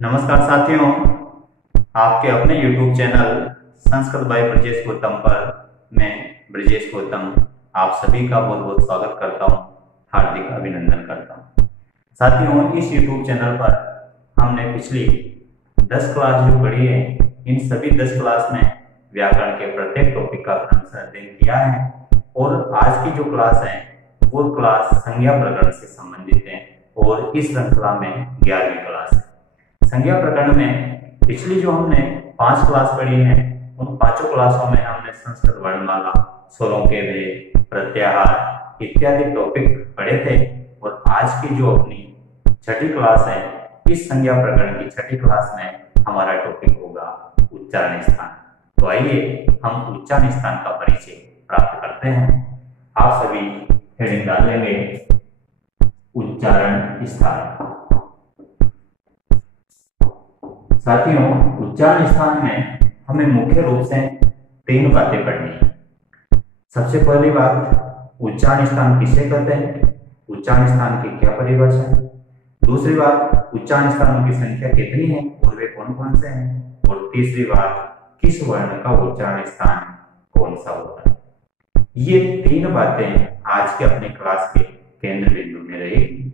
नमस्कार साथियों, आपके अपने YouTube channel Sanskrit by Brajesh Gautam पर मैं ब्रजेश गौतम आप सभी का बहुत बहुत स्वागत करता हूं, हार्दिक अभिनंदन करता हूं। साथियों, इस YouTube चैनल पर हमने पिछली 10 क्लास जो पढ़ी है, इन सभी 10 क्लास में व्याकरण के प्रत्येक टॉपिक का क्रमशः अध्ययन किया है और आज की जो क्लास है वो क्लास संज्ञा प्रकरण से संबंधित है और इस श्रृंखला में 11वीं क्लास है। संज्ञा प्रकरण में पिछली जो हमने 5 क्लास पढ़ी है, उन पांचों क्लासों में हमने संस्कृत वर्णमाला, स्वरों के भेद, प्रत्याहार इत्यादि टॉपिक पढ़े थे और आज की जो अपनी छठी क्लास है, इस संज्ञा प्रकरण की छठी क्लास में हमारा टॉपिक होगा उच्चारण स्थान। तो आइए हम उच्चारण स्थान का परिचय प्राप्त करते हैं। आप सभी हेडिंग डाल लेंगे उच्चारण स्थान। साथियों, उच्चारण स्थान में हमें मुख्य रूप से 3 बातें पढ़नी है। सबसे पहली बात, उच्चारण स्थान किसे कहते हैं, उच्चारण स्थान की क्या परिभाषा है। दूसरी बात, उच्चारण स्थानों की संख्या कितनी है और वे कौन कौन से हैं। और तीसरी बात, किस वर्ण का उच्चारण स्थान कौन सा होता है। ये 3 बातें आज के अपने क्लास के केंद्र बिंदु में रहेगी।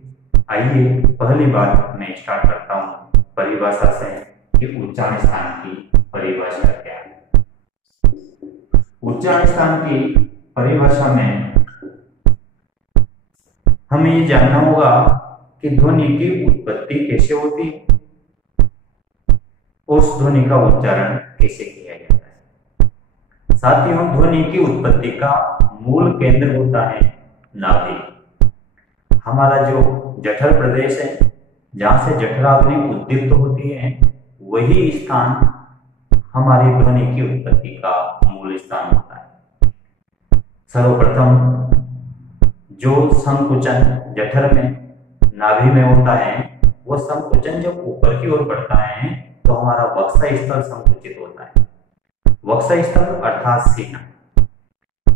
आइए पहली बात मैं स्टार्ट करता हूँ परिभाषा से कि उच्चारण स्थान की परिभाषा क्या है। उच्चारण स्थान की परिभाषा में हमें ये जानना होगा कि ध्वनि की उत्पत्ति कैसे होती है, उस ध्वनि का उच्चारण कैसे किया जाता है। साथियों, ध्वनि की उत्पत्ति का मूल केंद्र होता है नाभि। हमारा जो जठर प्रदेश है, जहां से जठराग्नि उद्दीप्त होती है, वही स्थान हमारी ध्वनि की उत्पत्ति का मूल स्थान होता है। सर्वप्रथम जो संकुचन जठर में नाभि में होता है, वो संकुचन जब ऊपर की ओर बढ़ता है तो हमारा वक्ष स्थल संकुचित होता है। वक्ष स्थल अर्थात सीना।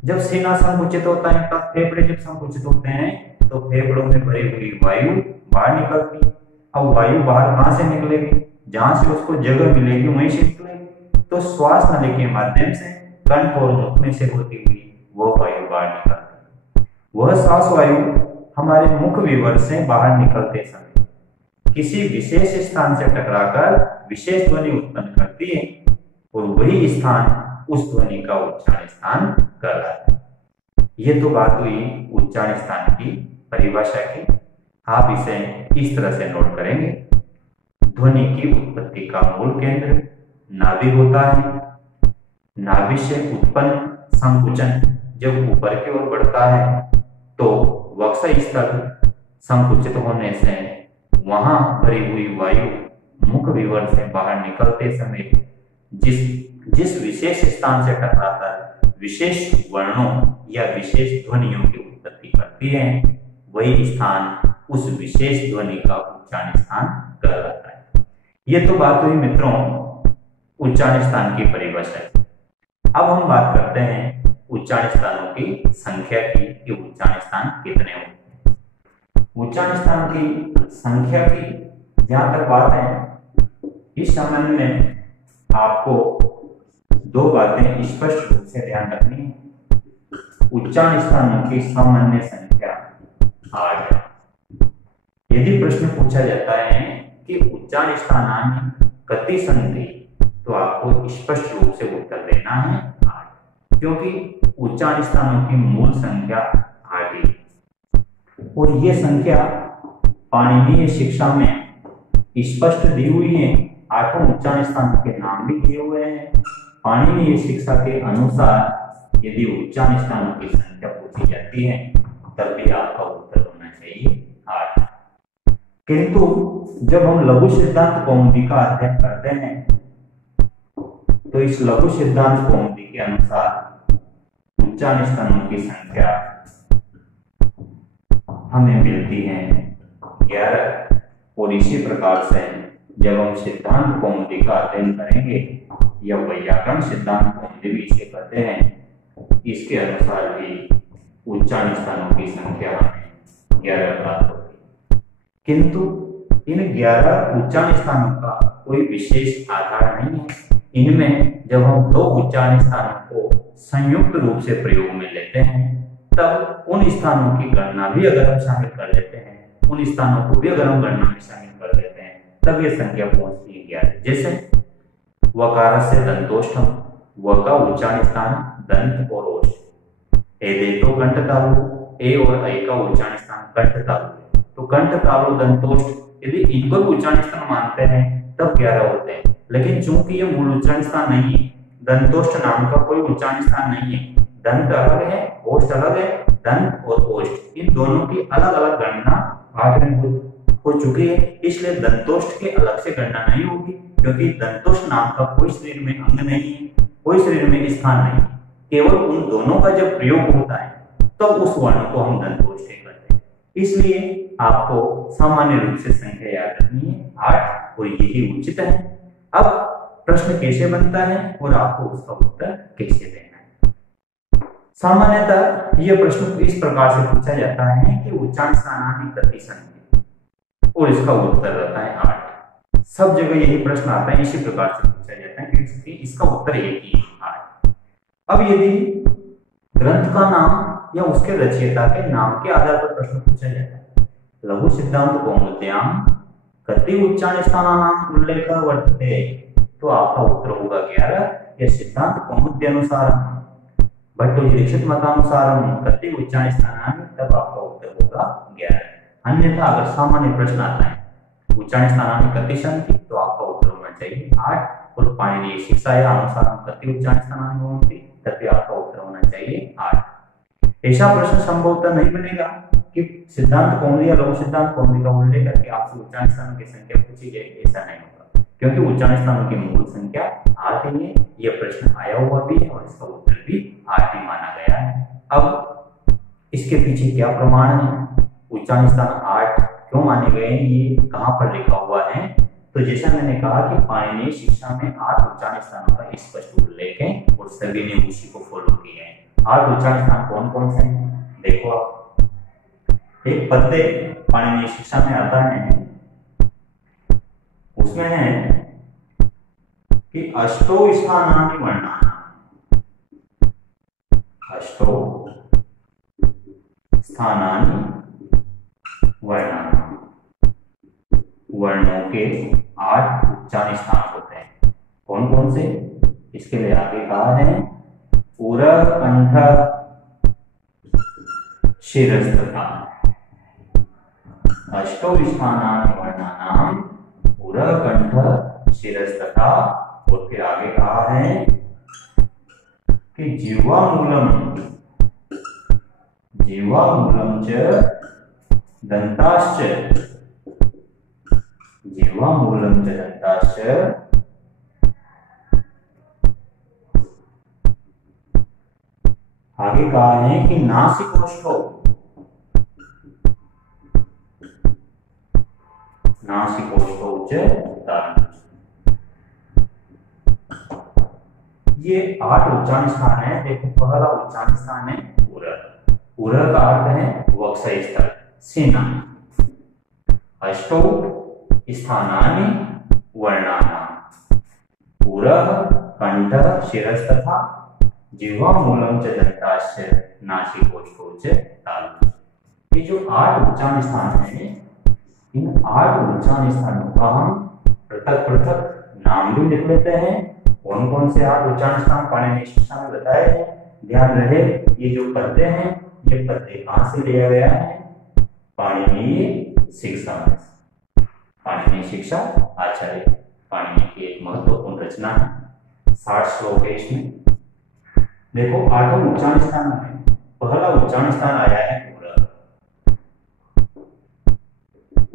जब सीना संकुचित होता है तब फेफड़े जब संकुचित होते हैं तो फेफड़ों में भरी हुई वायु बाहर निकलती है। अब वायु बाहर कहां से निकलेगी, जहां से उसको जगह मिलेगी वहीं से निकलेगी। तो श्वास नली के माध्यम से कंठ और मुख में से होती हुई वह वायु बाहर निकलती है। वह श्वास वायु हमारे मुख विवर से बाहर निकलते समय किसी विशेष स्थान से टकराकर विशेष ध्वनि उत्पन्न करती है और वही स्थान उस ध्वनि का उच्चारण स्थान कहलाता है। ये तो बात हुई उच्चारण स्थान की परिभाषा की। आप इसे इस तरह से नोट करेंगे। ध्वनि की उत्पत्ति का मूल केंद्र नाभि होता है। नाभि से उत्पन्न संकुचन जब ऊपर की ओर बढ़ता है तो वक्ष स्थल संकुचित होने से वहां भरी हुई वायु मुख विवर से बाहर निकलते समय जिस विशेष स्थान से टकराकर विशेष वर्णों या विशेष ध्वनियों की उत्पत्ति करती है, वही स्थान उस विशेष ध्वनि का उच्चारण स्थान कहलाता है। ये तो बात हुई मित्रों उच्चारण स्थान की परिभाषा की। अब हम बात करते हैं उच्चारण स्थानों की संख्या की कि उच्चारण स्थान कितने होते हैं। उच्चारण स्थान की संख्या की जहां तक बात है, इस संबंध में आपको 2 बातें स्पष्ट रूप से ध्यान रखनी है। उच्चारण स्थानों की सामान्य संख्या 8 है। यदि प्रश्न पूछा जाता है कि उच्चारण स्थानानि कति सन्ति, तो आपको स्पष्ट रूप से उत्तर देना है 8, क्योंकि उच्चारण स्थानों की मूल संख्या 8 है और ये संख्या पाणिनीय शिक्षा में स्पष्ट दी हुई है। 8 उच्चारण स्थानों के नाम भी दिए हुए हैं। पाणिनीय शिक्षा के अनुसार यदि उच्चारण स्थानों की संख्या पूछी जाती है तब भी आपका उत्तर होना चाहिए 8। किंतु जब हम लघु सिद्धांत कौमुदी का अध्ययन करते हैं तो इस लघु सिद्धांत कौमुदी के अनुसार उच्चारण स्थानों की संख्या हमें मिलती है 11। और इसी प्रकार से जब हम सिद्धांत कौमुदी का अध्ययन करेंगे या व्याकरण सिद्धांत कौमुदी भी इसे कहते हैं, इसके अनुसार भी उच्चारण स्थानों की संख्या हमें 11 प्राप्त होगी। किंतु इन 11 उच्चारण स्थानों का कोई विशेष आधार नहीं है। इनमें जब हम दो उच्चारण स्थानों को संयुक्त रूप से प्रयोग में लेते हैं तब उन स्थानों की गणना भी अगर हम शामिल कर लेते हैं, उन स्थानों को भी अगर हम गणना में शामिल कर लेते हैं तब ये संख्या पहुंचती है 11। जैसे वकार से दंतोष्ठम, व का उच्चारण स्थान दंत और ओष्ठ, ए तो कंठ तालु, ए और ऐ का उच्चारण स्थान कंठ तालु है। तो कंठ तालु दंतोष्ठ यदि इनको भी उच्चारण स्थान मानते हैं तब 11 होते हैं। लेकिन चूंकि ये मूल उच्चारण स्थान नहीं है, दंतोष्ठ नाम का कोई उच्चारण स्थान नहीं है, दंत अलग है ओष्ठ अलग है, दंत और ओष्ठ इन दोनों की अलग अलग गणना 8 में हो चुकी है, इसलिए दंतोष्ठ के अलग से गणना नहीं होगी, क्योंकि दंतोष्ठ नाम का कोई शरीर में अंग नहीं है, कोई शरीर में स्थान नहीं, केवल उन दोनों का जब प्रयोग होता है तब उस वर्ण को हम दंतोष्ठ कहते हैं। इसलिए आपको सामान्य रूप से संख्या याद रखनी है 8 और यही उचित है। अब प्रश्न कैसे बनता है और आपको उसका उत्तर कैसे देना है। सामान्यतः यह प्रश्न इस प्रकार से पूछा जाता है कि उच्चारण स्थानानि कति सन्ति, और इसका उत्तर रहता है 8। सब जगह यही प्रश्न आता है, इसी प्रकार से पूछा जाता है कि इसका उत्तर एक ही 8। अब यदि ग्रंथ का नाम या उसके रचयिता के नाम के आधार पर प्रश्न पूछा जाता है, लघु सिद्धांत कौमुद्याम कति उच्चारण स्थानानाम उल्लेख वर्तते, तो आपका उत्तर होगा 11। या सिद्धांत कौमुद्यानुसारम भट्टोजीदीक्षित मतानुसारम कति उच्चारण स्थानानि, तब आपका उत्तर होगा 11। अन्यथा अगर सामान्य प्रश्न आता है उच्चारण स्थानानि कति सन्ति, तो आपका उत्तर होना चाहिए 8, और पाणिनीय शिक्षाया अनुसारम कति उच्चारण स्थानानि भवन्ति, तब आपका उत्तर होना चाहिए 8। ऐसा प्रश्न संभवतः नहीं बनेगा कि सिद्धांत कौमुदी या लघु सिद्धांत कौमुदी का उल्लेख करके आपसे उच्चारण स्थानों की संख्या पूछी जाए, ऐसा नहीं होगा, क्योंकि उच्चारण स्थानों की मूल संख्या 8 ही है। यह प्रश्न आया हुआ भी है और इसका उत्तर भी 8 ही माना गया है। अब इसके पीछे क्या प्रमाण है, उच्चारण स्थान 8 क्यों माने गए, ये कहाँ पर लिखा हुआ है। तो जैसा मैंने कहा कि पाणिनीय शिक्षा में 8 उच्चारण स्थानों का स्पष्ट उल्लेख है और सभी ने उसी को फॉलो किया है। 8 उच्चारण स्थान कौन कौन से हैं, देखो आप। एक पद्य पाणिनीय शिक्षा में आता है, उसमें है कि अष्टो स्थानानि वर्णानाम्, अष्टो स्थानानि वर्णानाम्, वर्णों के 8 उच्चारण स्थान होते हैं। कौन कौन से, इसके लिए आगे कहा है उर कंठ शिरस्तथा, अष्टो स्थानानि वर्णानाम् उर कंठ शिरस्तथा, और फिर आगे कहा है कि जीवा मूलम च दंताश्च, जीवा मूलम च दंताश्च, आगे कहा है कि नासिकोष्ठो, नासिकोष्ठो च दारुणम्। ये 8 उच्चारण स्थान है। देखो पहला उच्चारण स्थान है उरह, उरह का अर्थ है वक्ष स्थल, सीना। अष्टौ स्थानानि वर्णानाम्, उरह कंठ शिरस्तथा जिह्वा मूलम च दंताश्च नासिकोष्ठो च तालु। ये जो 8 उच्चारण स्थान है, इन 8 उच्चारण स्थानों का हम पृथक पृथक नाम भी लिख लेते हैं। कौन कौन से 8 उच्चारण स्थान पाणिनीय शिक्षा में बताए हैं, ध्यान रहे। ये जो पद्य हैं, ये पद्य कहां से लिया गया है, पाणिनीय शिक्षा में। पाणिनीय शिक्षा आचार्य पाणिनि की एक महत्वपूर्ण रचना है, 60 श्लोक है इसमें। देखो 8 उच्चारण स्थान है। पहला उच्चारण स्थान आया है उरह।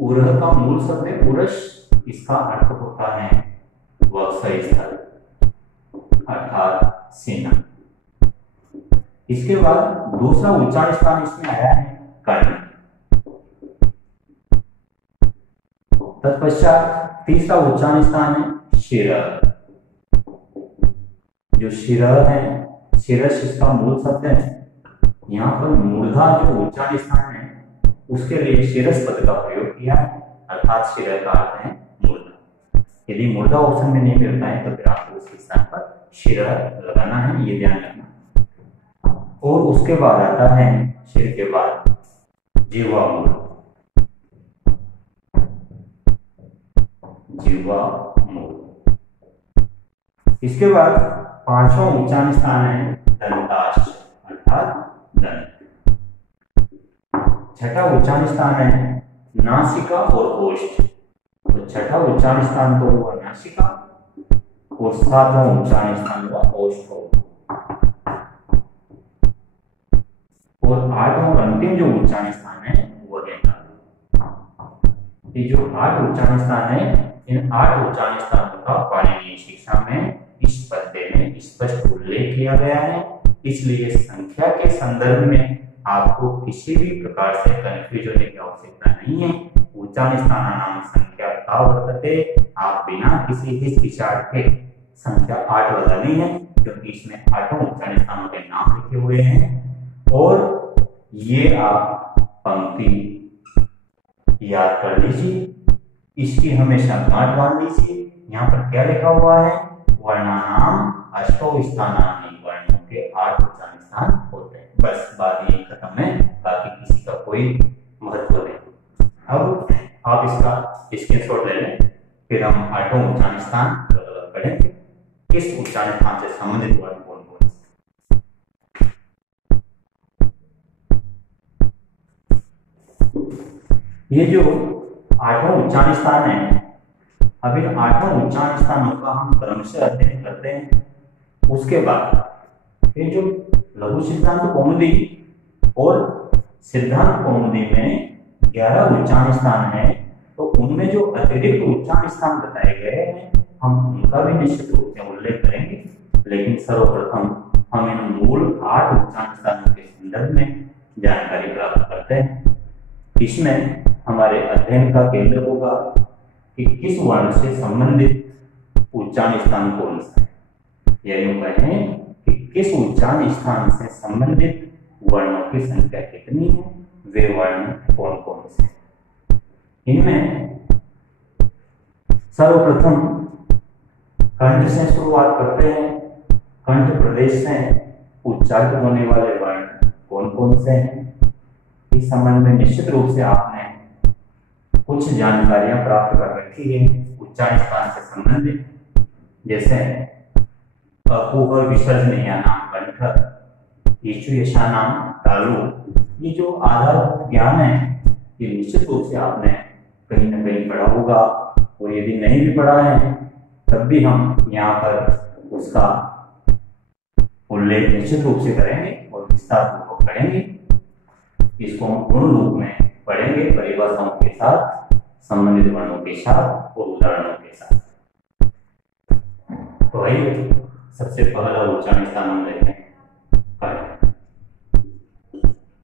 उरह का मूल शब्द है उरस, इसका अर्थ होता है वक्ष स्थल अर्थात सीना। इसके बाद दूसरा उच्चारण स्थान इसमें आया है कर्ण। तत्पश्चात तीसरा उच्चारण स्थान है शिरः। जो शिरः है, शिरस इसका मूल शब्द है। यहाँ पर मूर्धा जो उच्चारण स्थान है उसके लिए शिरस पद का प्रयोग किया है, अर्थात शिरह का अर्थ है मुर्दा। यदि मुर्दा ऑप्शन में नहीं मिलता है तो फिर आपको उसके स्थान पर शिरह लगाना है, ये ध्यान रखना। और उसके बाद आता है शिर के बाद जिह्वा मूल। जिह्वा मूल। इसके बाद पांचवा उच्चारण स्थान है दंताश्च अर्थात दंत। छठा उच्चारण स्थान है नासिका और ओष्ठ। तो छठा उच्चारण स्थान तो हुआ नासिका और सातवां उच्चारण स्थान हुआ ओष्ठ। और आठवां और अंतिम जो उच्चारण स्थान है वो है नाभि। ये जो 8 उच्चारण स्थान है, इन 8 उच्चारण स्थानों का पाणिनीय शिक्षा में इस पद्य में स्पष्ट उल्लेख किया गया है। इसलिए संख्या के संदर्भ में आपको किसी भी प्रकार से कंफ्यूज होने की आवश्यकता नहीं है। उच्चारण स्थान नाम संख्या का वर्तते, आप बिना किसी हिचकिचाहट के संख्या 8 लगानी है, क्योंकि इसमें 8 उच्चारण स्थानों के नाम लिखे हुए हैं। और ये आप पंक्ति याद कर लीजिए, इसकी हमेशा गांठ बांध लीजिए। यहाँ पर क्या लिखा हुआ है, वर्णानाम अष्टौ स्थानानि, वर्णों के 8 उच्चारण स्थान होते हैं। बस बात यही खत्म है, बाकी किसी का कोई महत्व नहीं। अब आप इसका स्क्रीनशॉट ले लें, फिर हम 8 उच्चारण स्थान पढ़ेंगे। किस उच्चारण स्थान से संबंधित वर्ण कौन कौन से। ये जो 8वां उच्चारण स्थान है, अब इन 8 उच्चारण स्थानों का हम क्रमशः अध्ययन करते हैं। उसके बाद ये जो लघु सिद्धांत कौमुदी और सिद्धांत कौमुदी में 11 उच्चारण स्थान है, तो उनमें जो अतिरिक्त उच्चारण स्थान बताए गए हैं हम उनका भी निश्चित रूप से उल्लेख करेंगे। लेकिन सर्वप्रथम हम इन मूल 8 उच्चारण स्थानों के संदर्भ में जानकारी प्राप्त करते हैं। इसमें हमारे अध्ययन का केंद्र होगा कि किस वर्ण से संबंधित उच्चारण स्थान कौन सा है, या यूं कहें कि किस उच्चारण स्थान से संबंधित वर्णों की संख्या कितनी है, वे वर्ण कौन कौन से। इनमें सर्वप्रथम कंठ से शुरुआत करते हैं। कंठ प्रदेश से उच्चारित होने वाले वर्ण कौन कौन से हैं, इस संबंध में निश्चित रूप से आपने कुछ जानकारियां प्राप्त कर रखी है उच्चारण स्थान से संबंधित, जैसे अकुह विसर्जनीयानाम कंठ, ईचुयशानाम तालु। ये जो आधारभूत ज्ञान है ये निश्चित रूप से आपने कहीं न कहीं पढ़ा होगा, और यदि नहीं भी पढ़ा है तब भी हम यहाँ पर उसका उल्लेख निश्चित रूप से करेंगे और विस्तार पूर्वक पढ़ेंगे। इसको हम पूर्ण रूप में पढ़ेंगे, परिभाषाओं के साथ, संबंधित वर्णों के साथ और उदाहरणों के साथ। तो आइए सबसे पहला उच्चारण स्थान हम लेते हैं कंठ।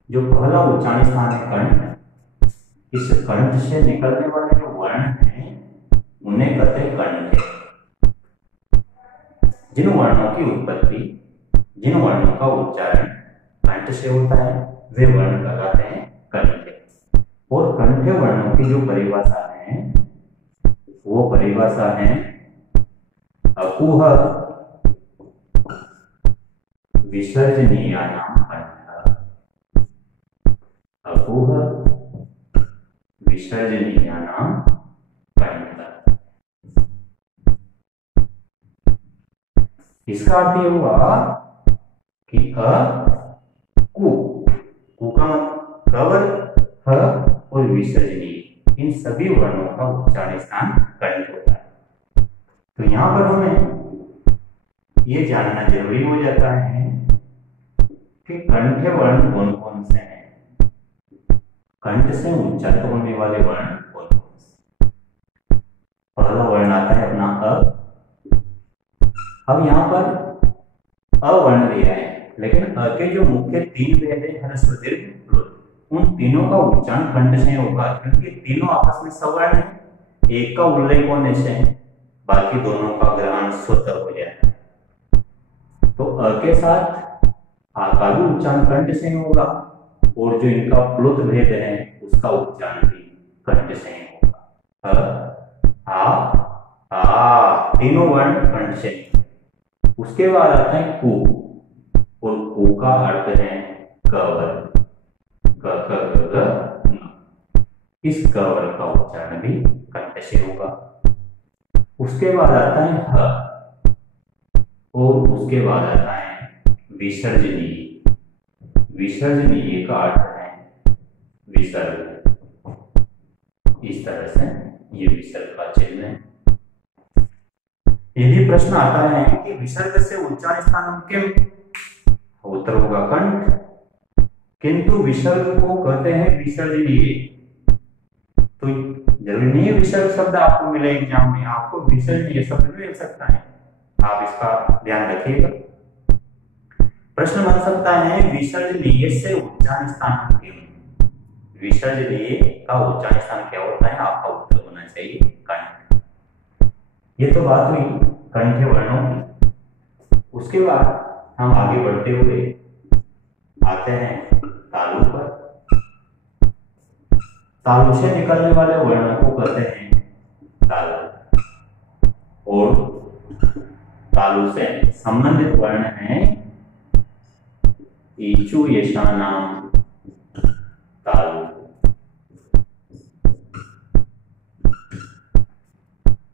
जो पहला उच्चारण स्थान है कंठ, इस कंठ से निकलने वाले जो वर्ण हैं उन्हें कहते हैं कंठ। जिन वर्णों की उत्पत्ति, जिन वर्णों का उच्चारण कंठ से होता है वे वर्ण कहलाते हैं कंठ। और कंठे वर्णों की जो परिभाषा है वो परिभाषा है अकुह विसर्जनीयानाम कंठ। अकुह विसर्जनीयानाम कंठ। इसका अर्थ यह हुआ कि कु का कवर, ह और विसर्जनीय, इन सभी वर्णों का उच्चारण स्थान कंठ होता है। तो यहाँ पर हमें ये जानना जरूरी हो जाता है कि कंठ वर्ण कौन कौन से हैं, कंठ से उच्चारित होने वाले वर्ण कौन कौन से। पहला वर्ण आता है अपना अ। अब यहाँ पर अ वर्ण दिया है, लेकिन अ के जो मुख्य 3 भेद है ह्रस्व दीर्घ प्लुत, उन तीनों का उच्चारण कंठ से होगा, क्योंकि तीनों आपस में सवर्ण है। एक का उल्लेख होने से बाकी दोनों का ग्रहण स्वतः हो जाएगा। तो अ के साथ आ का भी उच्चारण कंठ से होगा, और जो इनका प्लुत भेद है उसका उच्चारण भी कंठ से होगा। ह, आ, आ, तीनों वर्ण कंठ से। उसके बाद आता है कु, और कु का अर्थ है कवर, क ख ग घ न। इस कवर का उच्चारण भी कंठ से होगा। उसके बाद आता है ह, और उसके बाद आता है विसर्जनीय। विसर्जनीय का अर्थ है विसर्ग। इस तरह से ये विसर्ग का चिन्ह है। यदि प्रश्न आता है कि विसर्ग से उच्चारण स्थान किम, उत्तर होगा कंठ, किंतु विसर्ग को कहते हैं विसर्जनीय। तो जरूरी नहीं है विसर्ग शब्द आपको मिले एग्जाम में, आपको विसर्जनीय शब्द भी मिल सकता है, आप इसका ध्यान रखिएगा। प्रश्न बन सकता है विसर्जनीय से उच्चारण स्थान किम, विसर्जनीय का उच्चारण स्थान क्या होता है, आपका उत्तर होना चाहिए कंठ। ये तो बात हुई कंठ वर्णों की। उसके बाद हम आगे बढ़ते हुए आते हैं तालु पर। तालु से निकलने वाले वर्णों को कहते हैं तालु, और तालु से संबंधित वर्ण हैं ईचु यशानाम तालु।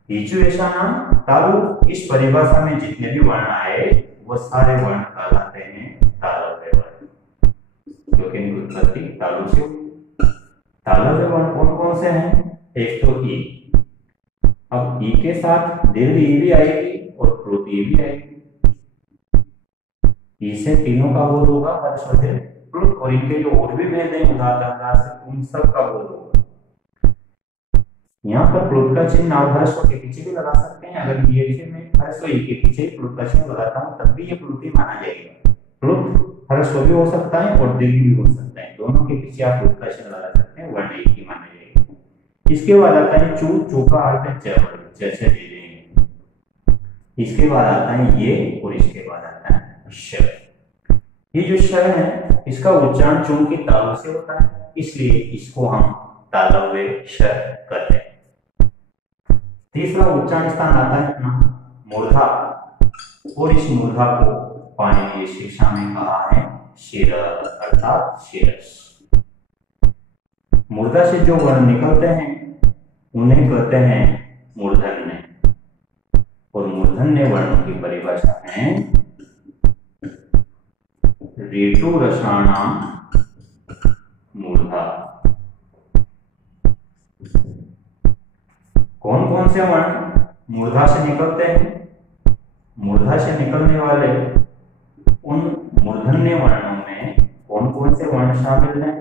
ईचु यशानाम तालु, इस परिभाषा में जितने भी वर्ण आए वो सारे वर्ण कहलाते हैं तालव्य वर्ण, क्योंकि इनकी उत्पत्ति तालु से हुई। तालव्य वर्ण कौन कौन से हैं? एक तो ई, अब ई के साथ दीर्घ ई भी आएगी और प्लुत ई भी आएगी। ई से तीनों का बोध होगा, हर्ष और दीर्घ, प्लुत, और इनके जो और भी भेद हैं उदाहरण से उन सब का बोध होगा। यहाँ पर प्लुत का चिन्ह आप हर्ष के पीछे भी लगा सकते हैं। अगर ये में हर्ष ई के पीछे प्लुत का चिन्ह लगाता हूँ तब भी ये प्लुत ही माना जाएगा। प्लुत हर्ष भी हो सकता है और दीर्घ भी हो सकता है, दोनों के पीछे आप प्लुत का चिन्ह लगा सकते हैं, वर्ण एक ही माना जाएगा। इसके बाद आता है चू, चू का अर्थ है जैसे दे देंगे। इसके बाद आता है ये, और इसके बाद आता है श। ये जो श है इसका उच्चारण चूंकि तालु से होता है इसलिए इसको हम तालव्य श कहते हैं। तीसरा उच्चारण स्थान आता है अपना मूर्धा, और इस मूर्धा को पाणिनीय शिक्षा में कहा है शिर अर्थात शिरस। मूर्धा से जो वर्ण निकलते हैं उन्हें कहते हैं मूर्धन्य, और मूर्धन्य वर्णों की परिभाषा है ऋतु रसाणाम मूर्धा। कौन कौन से वर्ण मूर्धा से निकलते हैं? मूर्धा से निकलने वाले उन मूर्धन्य वर्णों में कौन कौन से वर्ण शामिल हैं?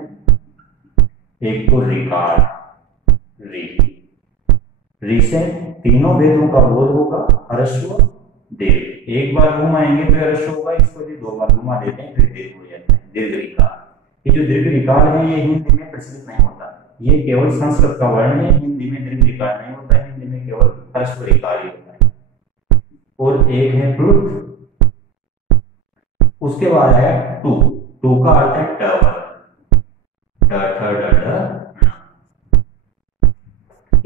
एक तो ऋकार, री से तीनों भेदों का बोध होगा, ह्रस्व दीर्घ। एक बार घुमाएंगे तो ह्रस्व होगा, इसको भी दो बार घुमा देते हैं फिर दीर्घ हो जाता है, दीर्घ ऋकार। ये जो दीर्घ ऋकार है ये हिंदी में प्रचलित नहीं होता, ये केवल संस्कृत का वर्ण है, हिंदी में दीर्घ ऋकार नहीं होता, हिंदी में केवल ह्रस्व ऋकार ही होता है। और एक है प्लुत, उसके बाद है टू, टू का अर्थ है टवर, ट ठ ड ढ।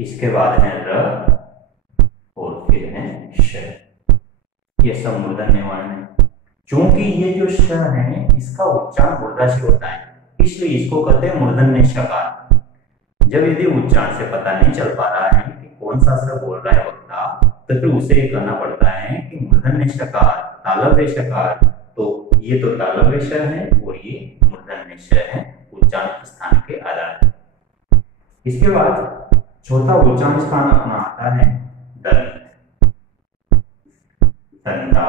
इसके बाद है र, और फिर है श। ये सब मूर्धन्य वर्ण है। चूंकि ये जो श है इसका उच्चारण मूर्धा से होता है इसलिए इसको कहते हैं मूर्धन्य शकार। जब यदि उच्चारण से पता नहीं चल पा रहा है कि कौन सा स्वर बोल रहा है वक्ता, तो फिर उसे ये कहना पड़ता है कि मूर्धन्य शकार, तालव्य शकार। तो ये तो तालव्य श है और ये मूर्धन्य श है उच्चारण स्थान के आधार पर। इसके बाद चौथा उच्चारण स्थान अपना आता है दंत, दंता।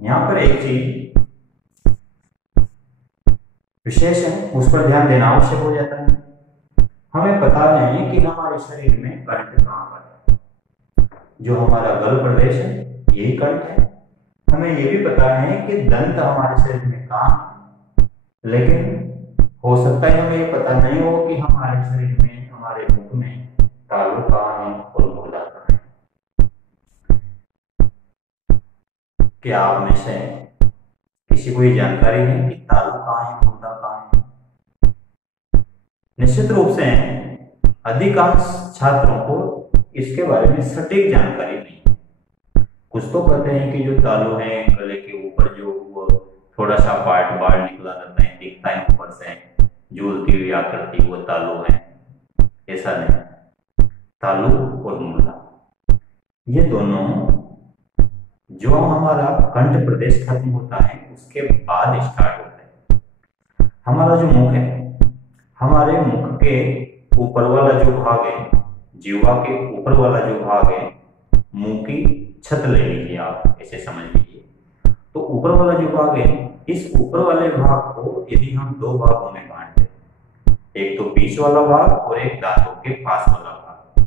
यहाँ पर एक चीज विशेष है उस पर ध्यान देना आवश्यक हो जाता है। हमें पता है कि हमारे शरीर में कंठ कहाँ पर है, जो हमारा गल प्रदेश है यही कंठ है। हमें यह भी पता है कि दंत हमारे शरीर में कहाँ है, लेकिन हो सकता है हमें ये पता नहीं हो कि हमारे शरीर में, हमारे मुख में तालु कहाँ है और मूर्धा कहाँ है। क्या आप में से किसी को ये जानकारी है कि तालु कहाँ है, मूर्धा कहाँ है? निश्चित रूप से अधिकांश छात्रों को इसके बारे में सटीक जानकारी नहीं। कुछ तो कहते हैं कि जो तालु है गले के ऊपर जो वो थोड़ा सा पार्ट बाहर निकला रहता है, दिखता है ऊपर से झूलती हुई आकृति, वो तालु है। ऐसा नहीं, तालु और मुर्दा ये दोनों जो हमारा कंठ प्रदेश खत्म होता है उसके बाद स्टार्ट होता है। हमारा जो मुख है, हमारे मुख के ऊपर वाला जो भाग है, जीवा के ऊपर वाला जो भाग है, मुंह की छत ले लीजिए आप, ऐसे समझ लीजिए। तो ऊपर वाला जो भाग है, इस ऊपर वाले भाग को यदि हम दो भागों में बांट दें, एक तो बीच वाला भाग और एक दांतों के पास वाला भाग,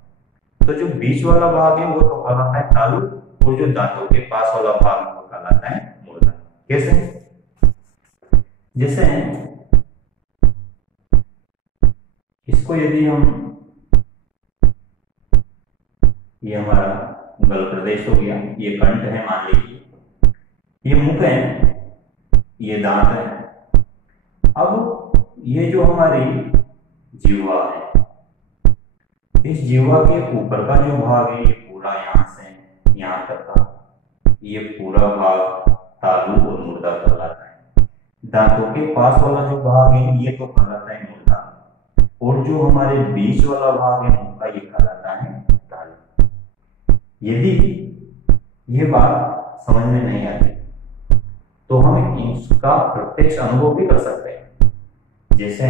तो जो बीच वाला भाग है वो तो कहलाता है तालु और जो दांतों के पास वाला भाग वो कहलाता है मुर्दा। कैसे? जैसे इसको यदि हम, ये हमारा गल प्रदेश हो गया, ये कंठ है मान लीजिए, ये मुख है, ये दांत है। अब ये जो हमारी जीवा है, इस जीवा के ऊपर का जो भाग है, ये पूरा यहां से यहां तक का ये पूरा भाग तालु और मुर्दा कहलाता है। दांतों के पास वाला जो भाग है ये तो कहलाता है मुर्दा, और जो हमारे बीच वाला भाग है मुंह का, ये कहलाता है तालु। यदि ये बात समझ में नहीं आती तो हम इसका प्रत्यक्ष अनुभव भी कर सकते हैं। जैसे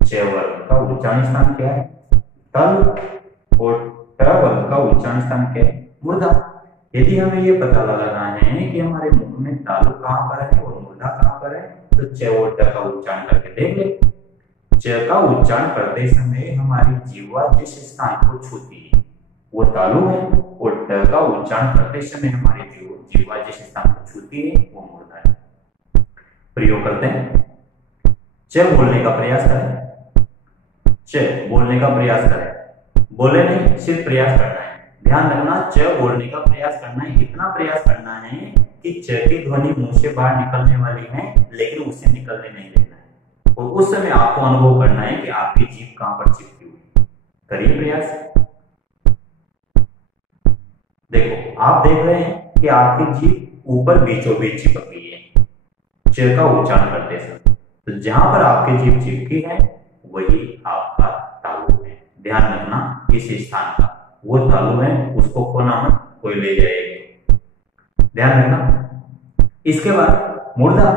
च वर्ग का उच्चारण स्थान क्या है? तालु, और ट वर्ग का उच्चारण स्थान क्या है? मुर्दा। यदि हमें ये पता लगाना है कि हमारे मुख में तालु कहां पर है और मुर्दा कहां पर है, तो च और ट का उच्चारण करके देख ले। च का उच्चारण करते समय हमारी जीवा जिस स्थान को छूती है वो तालु है, और ट का उच्चारण करते समय हमारी जीवा जिस स्थान को छूती है वो मुर्दा है। प्रयोग करते हैं। च बोलने का प्रयास करें, च बोलने का प्रयास करें, बोले नहीं, सिर्फ प्रयास करना है। ध्यान रखना, च बोलने का प्रयास करना है, इतना प्रयास करना है कि च की ध्वनि मुंह से बाहर निकलने वाली है लेकिन उससे निकलने नहीं देना है, और उस समय आपको अनुभव करना है कि आपकी जीभ कहां पर चिपकी हुई। करिए प्रयास। देखो, आप देख रहे हैं कि आपकी जीभ ऊपर बीचों बीच चिपक गई है च का उच्चारण करते समय। तो जहां पर आपकी जीभ चिपकी है वही आपका तालु है। ध्यान रखना, इस स्थान का वो तालु है, उसको खोना मत, कोई ले जाएगा। ध्यान रखना। इसके बाद मुर्दा,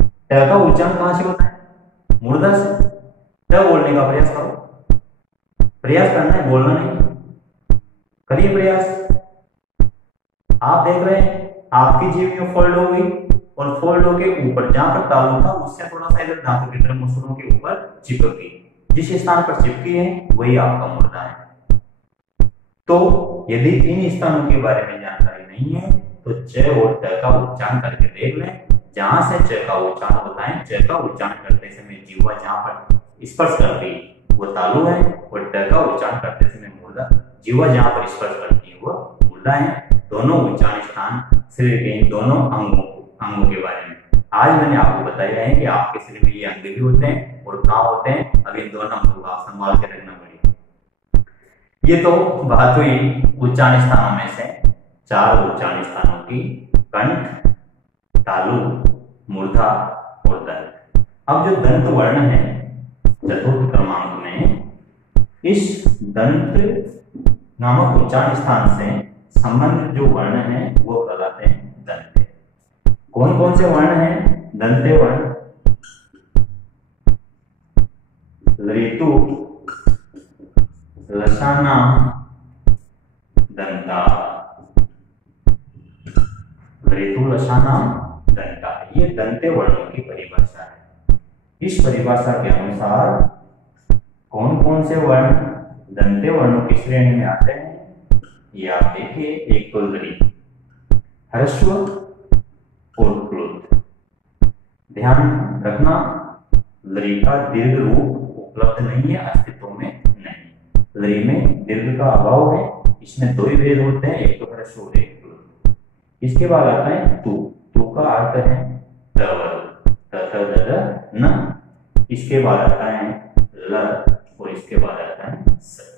ट का उच्चारण कहां से होता है? मुर्दा से। ट बोलने का प्रयास करो, प्रयास करना है, बोलना नहीं। करिए प्रयास। आप देख रहे हैं आपकी जीभ में फोल्ड हो गई, और फोल्ड होके ऊपर जहां पर तालु था उससे थोड़ा सा इधर दांतों की तरफ मसूड़ों के ऊपर चिपक गई। जिस स्थान पर चिपकी है वही आपका मुर्दा है। तो यदि इन स्थानों के बारे में जानकारी नहीं है तो च और ट का उच्चारण करके देख लें। जहां से च का उच्चारण होता है, च का उच्चारण करते समय जीवा जहां पर स्पर्श करती है वो तालु है, और ट का उच्चारण करते समय मुर्दा, जीवा जहां पर स्पर्श करती है वो मुर्दा है। दोनों उच्चारण स्थान शरीर के दोनों अंगों के बारे में आज मैंने आपको बताया है कि आपके शरीर में ये अंग भी होते हैं और कहाँ होते हैं। अब इन दोनों अंगों को आप संभाल के रखना पड़ेगा। ये तो बात हुई उच्चारण स्थानों में से, 4 उच्चारण स्थानों की, कंठ, तालु, मुर्दा और दंत। अब जो दंत वर्ण है चतुर्थ क्रमांक में, इस दंत नामक उच्चारण स्थान से संबंधित जो वर्ण है वो कहलाते हैं दंते। कौन कौन से वर्ण हैं? दंते वर्ण, ऋतु, लसाना, दंता। ऋतु, लसाना, दंता, ये दंते वर्णों की परिभाषा है। इस परिभाषा के अनुसार कौन कौन से वर्ण दंते वर्णों की श्रेणी में आते हैं ये आप देखिए। एक तो लरी, ह्रस्व और प्लुत। ध्यान रखना, लरी का दीर्घ रूप उपलब्ध नहीं है, अस्तित्व में नहीं। लरी में दीर्घ का अभाव है। इसमें 2 ही भेद होते हैं, एक तो ह्रस्व और एक प्लुत। इसके बाद आता है तू। तू का अर्थ है तवर, त न। इसके बाद आता है ल, और इसके बाद आता है स।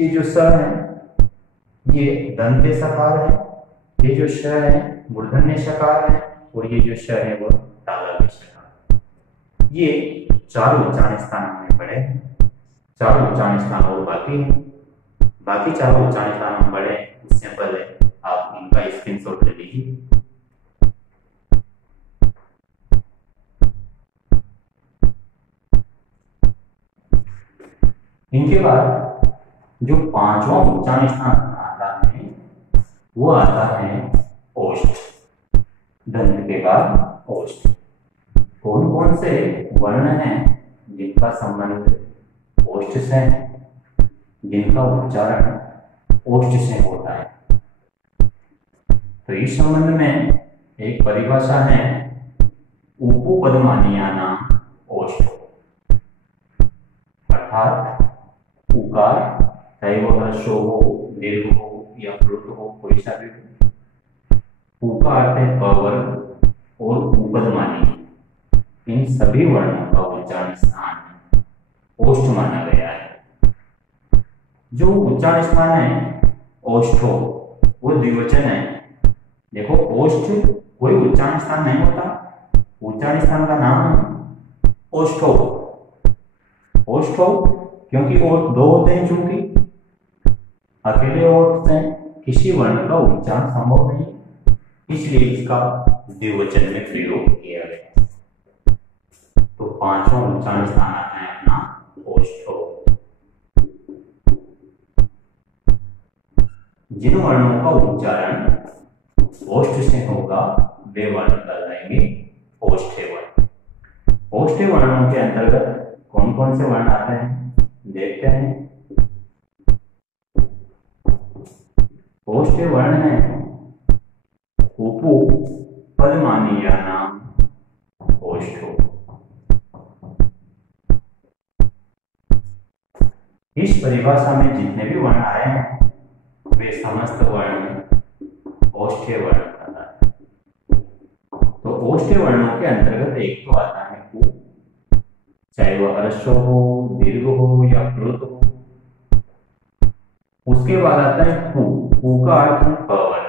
ये जो स है ये दंत्य सकार है, ये जो श है मूर्धन्य सकार है, और ये जो श है वो तालव्य सकार। ये चार उच्चारण स्थान हमने पढ़े, चार उच्चारण स्थान और बाकी है। बाकी चारों उच्चारण स्थान हम पढ़े, उससे पहले आप इनका स्क्रीनशॉट ले लीजिए। इनके बाद जो पांचवा उच्चारण स्थान आता है वो आता है ओष्ठ। दंत के बाद ओष्ठ। कौन कौन से वर्ण हैं जिनका संबंध ओष्ठ से है, जिनका उच्चारण ओष्ठ से होता है? तो इस संबंध में एक परिभाषा है उपपदमानीयानाम ओष्ठ, अर्थात उकार चाहे वो ह्रस्व हो, दीर्घ हो या प्लुत हो, कोई सा भी हो, उकार अर्थ है पवर्ग और उपपदमानी, इन सभी वर्णों का उच्चारण स्थान ओष्ठ माना गया है। जो उच्चारण स्थान है ओष्ठो वो द्विवचन है। देखो ओष्ठ कोई उच्चारण स्थान नहीं होता, उच्चारण स्थान का नाम है ओष्ठो। ओष्ठो क्योंकि ओठ दो होते हैं, चूंकि अकेले ओठ से किसी वर्ण का उच्चारण संभव नहीं, इसलिए इसका द्विवचन में प्रयोग किया गया। तो पांचवा उच्चारण स्थान आता है अपना ओष्ठो। जिन वर्णों का उच्चारण ओष्ठ से होगा वे वर्ण कहलाएंगे ओष्ठ्य वर्ण। ओष्ठ्य वर्णों के अंतर्गत कौन कौन से वर्ण आते हैं देखते हैं। ओष्ठ्य वर्ण है उपु पदमानीयानाम ओष्ठो। इस परिभाषा में जितने भी वर्ण आए हैं वे समस्त वर्ण ओष्ठ्य वर्ण कहलाते हैं। तो ओष्ठ्य वर्णों के अंतर्गत एक तो आता है उ, चाहे वह ह्रस्व हो, दीर्घ हो या प्लुत हो। उसके बाद आता है पु, पु का अर्थ है पवर्ग,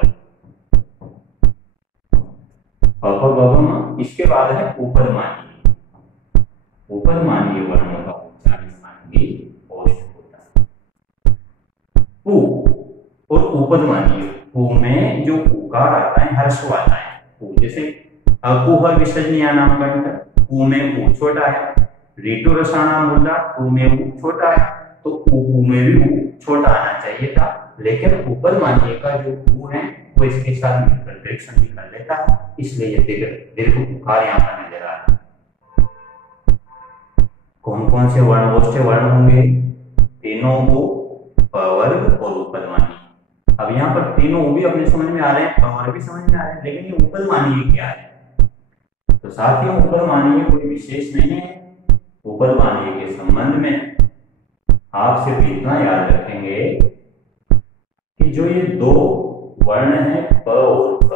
अपगम। इसके बाद है उपदमानीय, उपदमानीय वर्णों का उच्चारण स्थान भी ओष्ठ होता है। पु और उपदमानीय, पु में जो उकार आता है ह्रस्व आता है, पु जैसे अकुह विसर्जनीय नाम कंठ, पु में उ छोटा है। ऋतु रसाना मुद्रा, उ में उ छोटा है, तो उ में भी उ छोटा आना चाहिए था, लेकिन उपदमानीय का जो उ है वो इसके साथ मिलकर दीर्घ संधि कर लेता है, इसलिए ये दीर्घ उकार यहाँ पर नजर आ रहा है। कौन कौन से वर्ण ओष्ठ्य वर्ण होंगे? तीनों उ, पवर्ग और उपदमानीय। अब यहाँ पर तीनों उ भी अपने समझ में आ रहे हैं, पवर्ग भी समझ में आ रहे हैं, लेकिन ये उपदमानीय क्या है? तो साथ ही उपदमानीय कोई विशेष नहीं है। उपदमानीय के संबंध में आप सिर्फ इतना याद रखेंगे कि जो ये दो वर्ण हैं प और फ,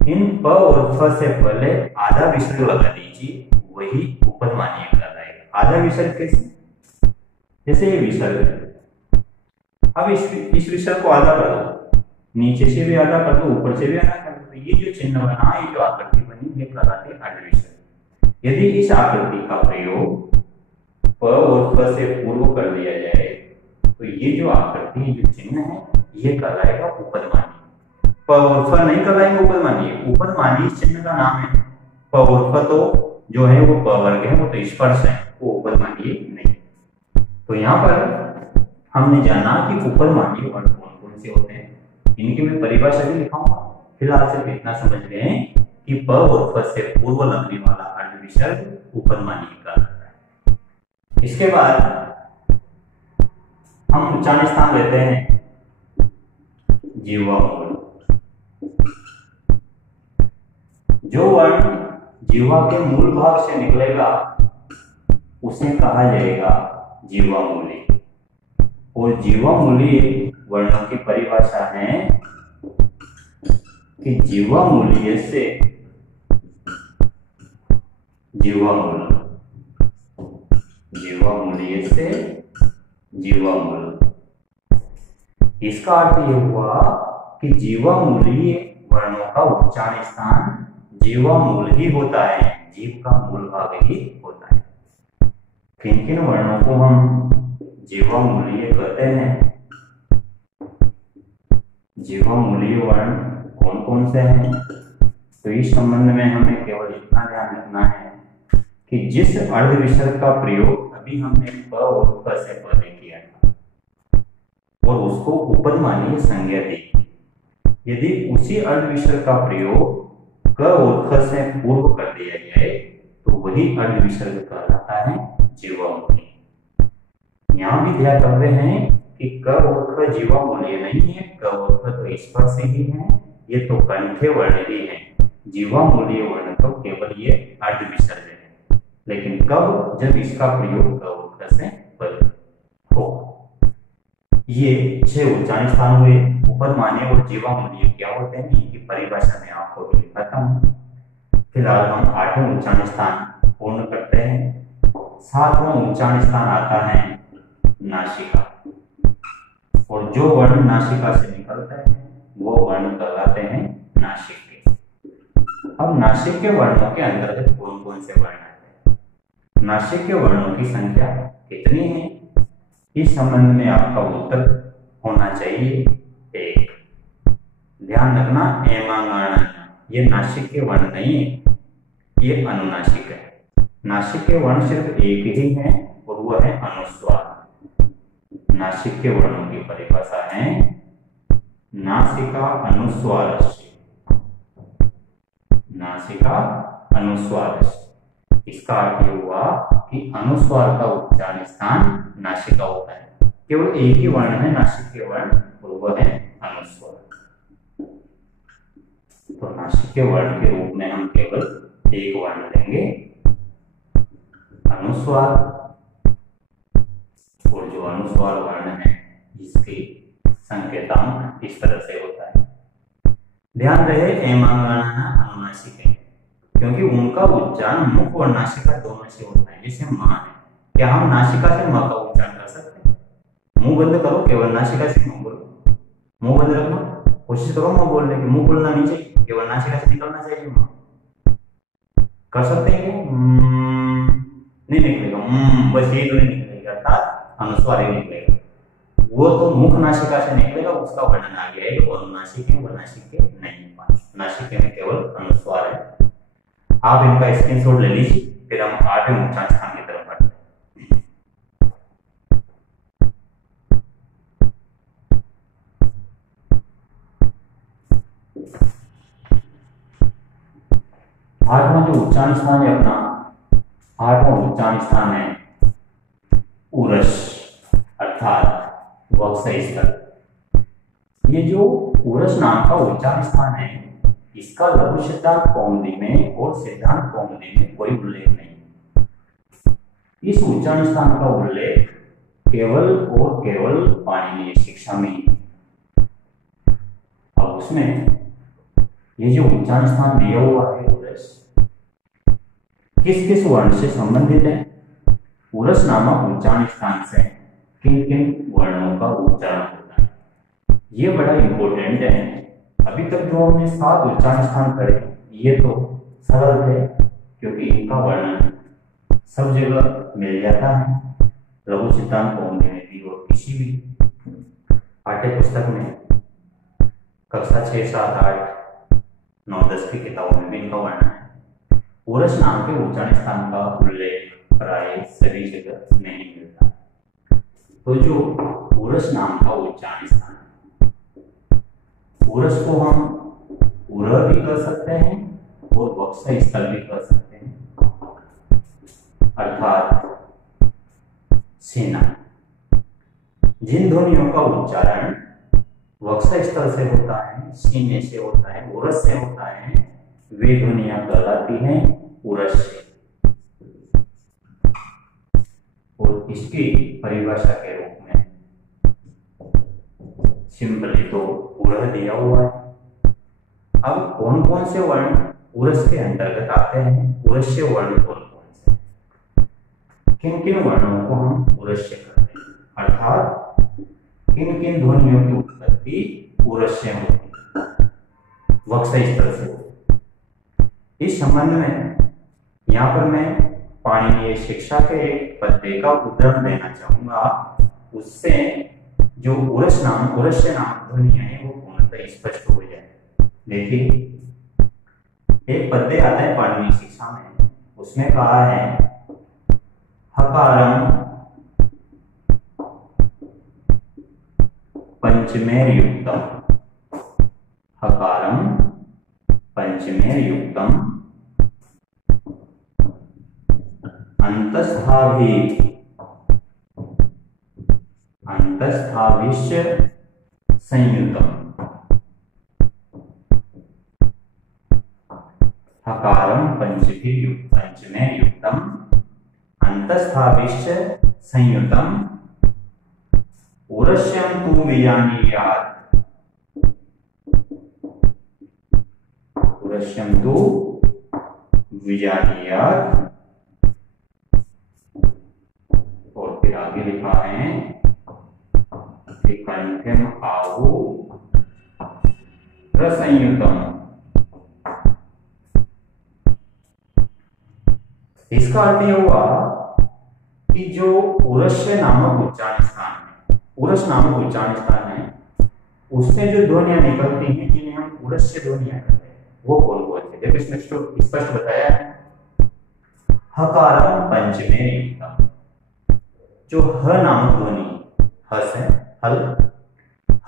इन प और फ से पहले आधा विसर्ग लगा दीजिए, वही उपदमानीय कहलाएगा। आधा विसर्ग कैसे? जैसे ये विसर्ग है, अब इस विसर्ग को आधा कर दो, नीचे से भी आधा कर दो, ऊपर से भी आधा कर दो, ये जो चिन्ह बना, ये जो आकृति बनी, ये कहलाती है अर्धविसर्ग। यदि इस आकृति का प्रयोग प और फ से पूर्व कर दिया जाए तो ये जो आकृति, जो चिन्ह है, ये कहलाएगा उपदमानीय। प और फ नहीं कहलाएंगे उपदमानीय। उपदमानीय चिन्ह का नाम है। प और फ तो जो है वो प वर्ग है, वो तो स्पर्श है, वो उपदमानीय नहीं। तो यहाँ पर हमने जाना कि उपदमानीय वर्ण कौन कौन से होते हैं, इनकी मैं परिभाषा भी लिखाऊंगा। फिलहाल सिर्फ इतना समझ लें कि प और फ से पूर्व लगने वाला अर्धविसर्ग उपदमानीय कहलाता है। इसके बाद हम उच्चारण स्थान लेते हैं जीवा मूल। जो वर्ण जीवा के मूल भाग से निकलेगा उसे कहा जाएगा जीवामूली। और जीवामूली वर्णों की परिभाषा है कि जीवामूलीय से जीवामूल, जीवामूलीय से जीवामूल। इसका अर्थ ये हुआ कि जीवामूलीय वर्णों का उच्चारण स्थान जीवामूल ही होता है, जीव का मूल भाग ही होता है। किन किन वर्णों को हम जीवामूलीय कहते हैं? जीवामूलीय वर्ण कौन कौन से हैं? तो इस संबंध में हमें केवल इतना ध्यान रखना है कि जिस अर्ध विसर्ग का प्रयोग अभी हमने प और क से पहले किया था और उसको उपदमानीय संज्ञा दी, यदि उसी अर्ध विसर्ग का प्रयोग क और ख से पूर्व कर दिया जाए तो वही अर्ध विसर्ग कहलाता है जीवामूलीय। यहाँ भी ध्यान रखते हैं कि क और ख जीवामूलीय नहीं है, क और ख तो स्पर्श ही है, ये तो कंठे वर्ण ही है। जीवामूलीय वर्ण तो केवल ये अर्ध विसर्ग है, लेकिन कब? जब इसका प्रयोग क और ख से पहले हो। ये 6 उच्चारण स्थान हुए। उपदमानीय और जीवामूलीय क्या होते हैं, इनकी परिभाषा में आपको भी लिखाता हूँ। फिलहाल हम 8वां उच्चारण स्थान पूर्ण करते हैं। 7वां उच्चारण स्थान आता है नासिका, और जो वर्ण नासिका से निकलते हैं वो वर्ण कहलाते हैं नासिक के। अब नासिक के वर्णों के अंतर्गत कौन कौन से वर्ण आते हैं? नासिक के वर्णों की संख्या कितनी है? इस संबंध में आपका उत्तर होना चाहिए 1। ध्यान रखना, एमांगाणा ये नासिक के वर्ण नहीं है, ये अनुनासिक है। नासिक के वर्ण सिर्फ एक ही है और वह है अनुस्वार। नासिक के वर्णों की परिभाषा है नासिका अनुस्वारस्य, नासिका अनुस्वारस्य। इसका अर्थ ये हुआ कि अनुस्वार का उच्चारण स्थान नासिका होता है। केवल एक ही वर्ण है नासिक के वर्ण और वह है अनुस्वार। तो नासिक के वर्ण के रूप में हम केवल एक वर्ण लेंगे, अनुस्वार। और जो अनुस्वार वर्ण है इसके संकेतांक इस तरह से होता है। ध्यान रहे, एमांगाणा अनुनासिक है क्योंकि उनका उच्चारण मुख और नासिका दोनों से होता है। जैसे मां है, क्या हम नासिका से मां का उच्चारण कर सकते हैं? मुंह बंद करो, केवल नासिका से मुंह बोलो। मुंह बंद रखना, कोशिश करो मुंह बोलने की, मुंह बोलना नहीं चाहिए, केवल नासिका से निकलना चाहिए मां। कर सकते हैं क्या? नहीं निकलेगा, बस ये तो नहीं निकलेगा, अर्थात अनुस्वार ही निकलेगा। वो तो मुख नासिका से निकलेगा, उसका वर्णन आ गया है। वो अनुनासिक है, वो नासिक के नहीं। नासिक में केवल अनुस्वार है। आप इनका स्क्रीनशॉट ले लीजिए, फिर हम 8वें उच्चारण स्थान की तरफ बढ़ते हैं। 8वां जो उच्चारण स्थान है अपना, 8वां उच्चारण स्थान है उरस अर्थात वक्ष स्थल। ये जो उरस नाम का उच्चारण स्थान है, इसका लघु सिद्धांत कौमुदी में और सिद्धांत कौमुदी में कोई उल्लेख नहीं। इस उच्चारण स्थान का उल्लेख केवल और केवल पाणिनीय शिक्षा में ही। अब उसमें ये जो उच्चारण स्थान दिया हुआ है उरस, किस किस वर्ण से संबंधित है? उरस नामक उच्चारण स्थान से किन किन वर्णों का उच्चारण होता है, ये बड़ा इंपॉर्टेंट है। अभी तक जो हमने 7 उच्चारण स्थान पढ़े, ये तो सरल थे क्योंकि इनका वर्णन सब जगह मिल जाता है, लघु सिद्धांत कौमुदी में भी और किसी भी पाठ्य पुस्तक में, कक्षा 6, 7, 8, 9, 10 की किताबों में भी इनका वर्णन है। उरस नाम के उच्चारण स्थान का उल्लेख प्राय सभी जगह नहीं मिलता। तो जो उरस नाम का उच्चारण स्थान, उरस को हम उरह भी कर सकते हैं और वक्ष स्थल भी कर सकते हैं, अर्थात सेना। जिन ध्वनियों का उच्चारण वक्ष स्थल से होता है, सीने से होता है, उरस से होता है, वे ध्वनियां कहलाती हैं उरस से। और इसकी परिभाषा के रूप में सिंपली तो उरह दिया हुआ है। अब कौन कौन से वर्ण उरस के अंतर्गत आते हैं? उरस्य वर्ण कौन कौन से? किन किन वर्णों को हम उरस्य करते हैं? अर्थात किन किन ध्वनियों की उत्पत्ति उरस्य में होती है, वक्ष स्थल से होती। इस संबंध में यहाँ पर मैं पाणिनीय शिक्षा के एक पद्य का उदाहरण देना चाहूंगा, उससे जो उरस्य नाम ध्वनियां है वो पूर्णतः स्पष्ट हो जाए। देखिए, एक पद्य आता है पाणिनीय शिक्षा में, उसमें कहा है हकारम पंचमेर युक्तम, हकारम पंचमेर युक्तम अंतस्थाभिश्च संयुतम, हकारम पंचमेर युक्तम अंतस्थाभिश्च संयुतम उरस्यम तु विजानीयात्, उरस्यम तु विजानीयात्। और फिर आगे लिखा है कि कंठम आहु रसंयुतम। इसका अर्थ यह हुआ कि जो उरस्य नामक उच्चारण स्थान है, उरस नामक उच्चारण स्थान है, उससे जो ध्वनियां निकलती हैं जिन्हें हम उरस्य ध्वनियां कहते हैं, वो कौन कौन से? देखो इसमें स्पष्ट बताया है, हकारम पंचमेर युक्तम, जो ह नामक ध्वनि, ह से हल,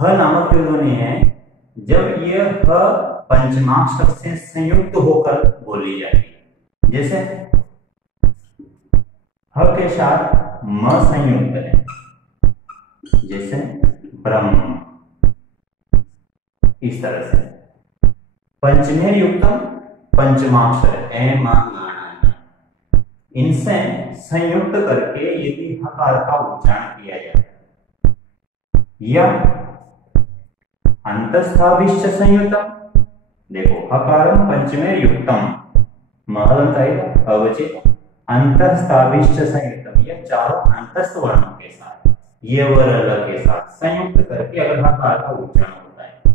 ह नामक जो ध्वनि है, जब यह ह पंचमाक्षर से संयुक्त होकर बोली जाती है, जैसे ह के साथ म संयुक्त है, जैसे ब्रह्म, इस तरह से। पंचमेर युक्तम पंचमाक्षर एम इनसे संयुक्त करके यदि हकार का उच्चारण किया जाए, या अंतस्थाभिश्च संयुतम, देखो हकारम पंचमेर युक्तम, महलंत आएगा अवचित, अंतस्थाभिश्च संयुतम, यह चारों अंतस्थ वर्णों के साथ, ये वर के साथ संयुक्त करके अगर हकार का उच्चारण होता है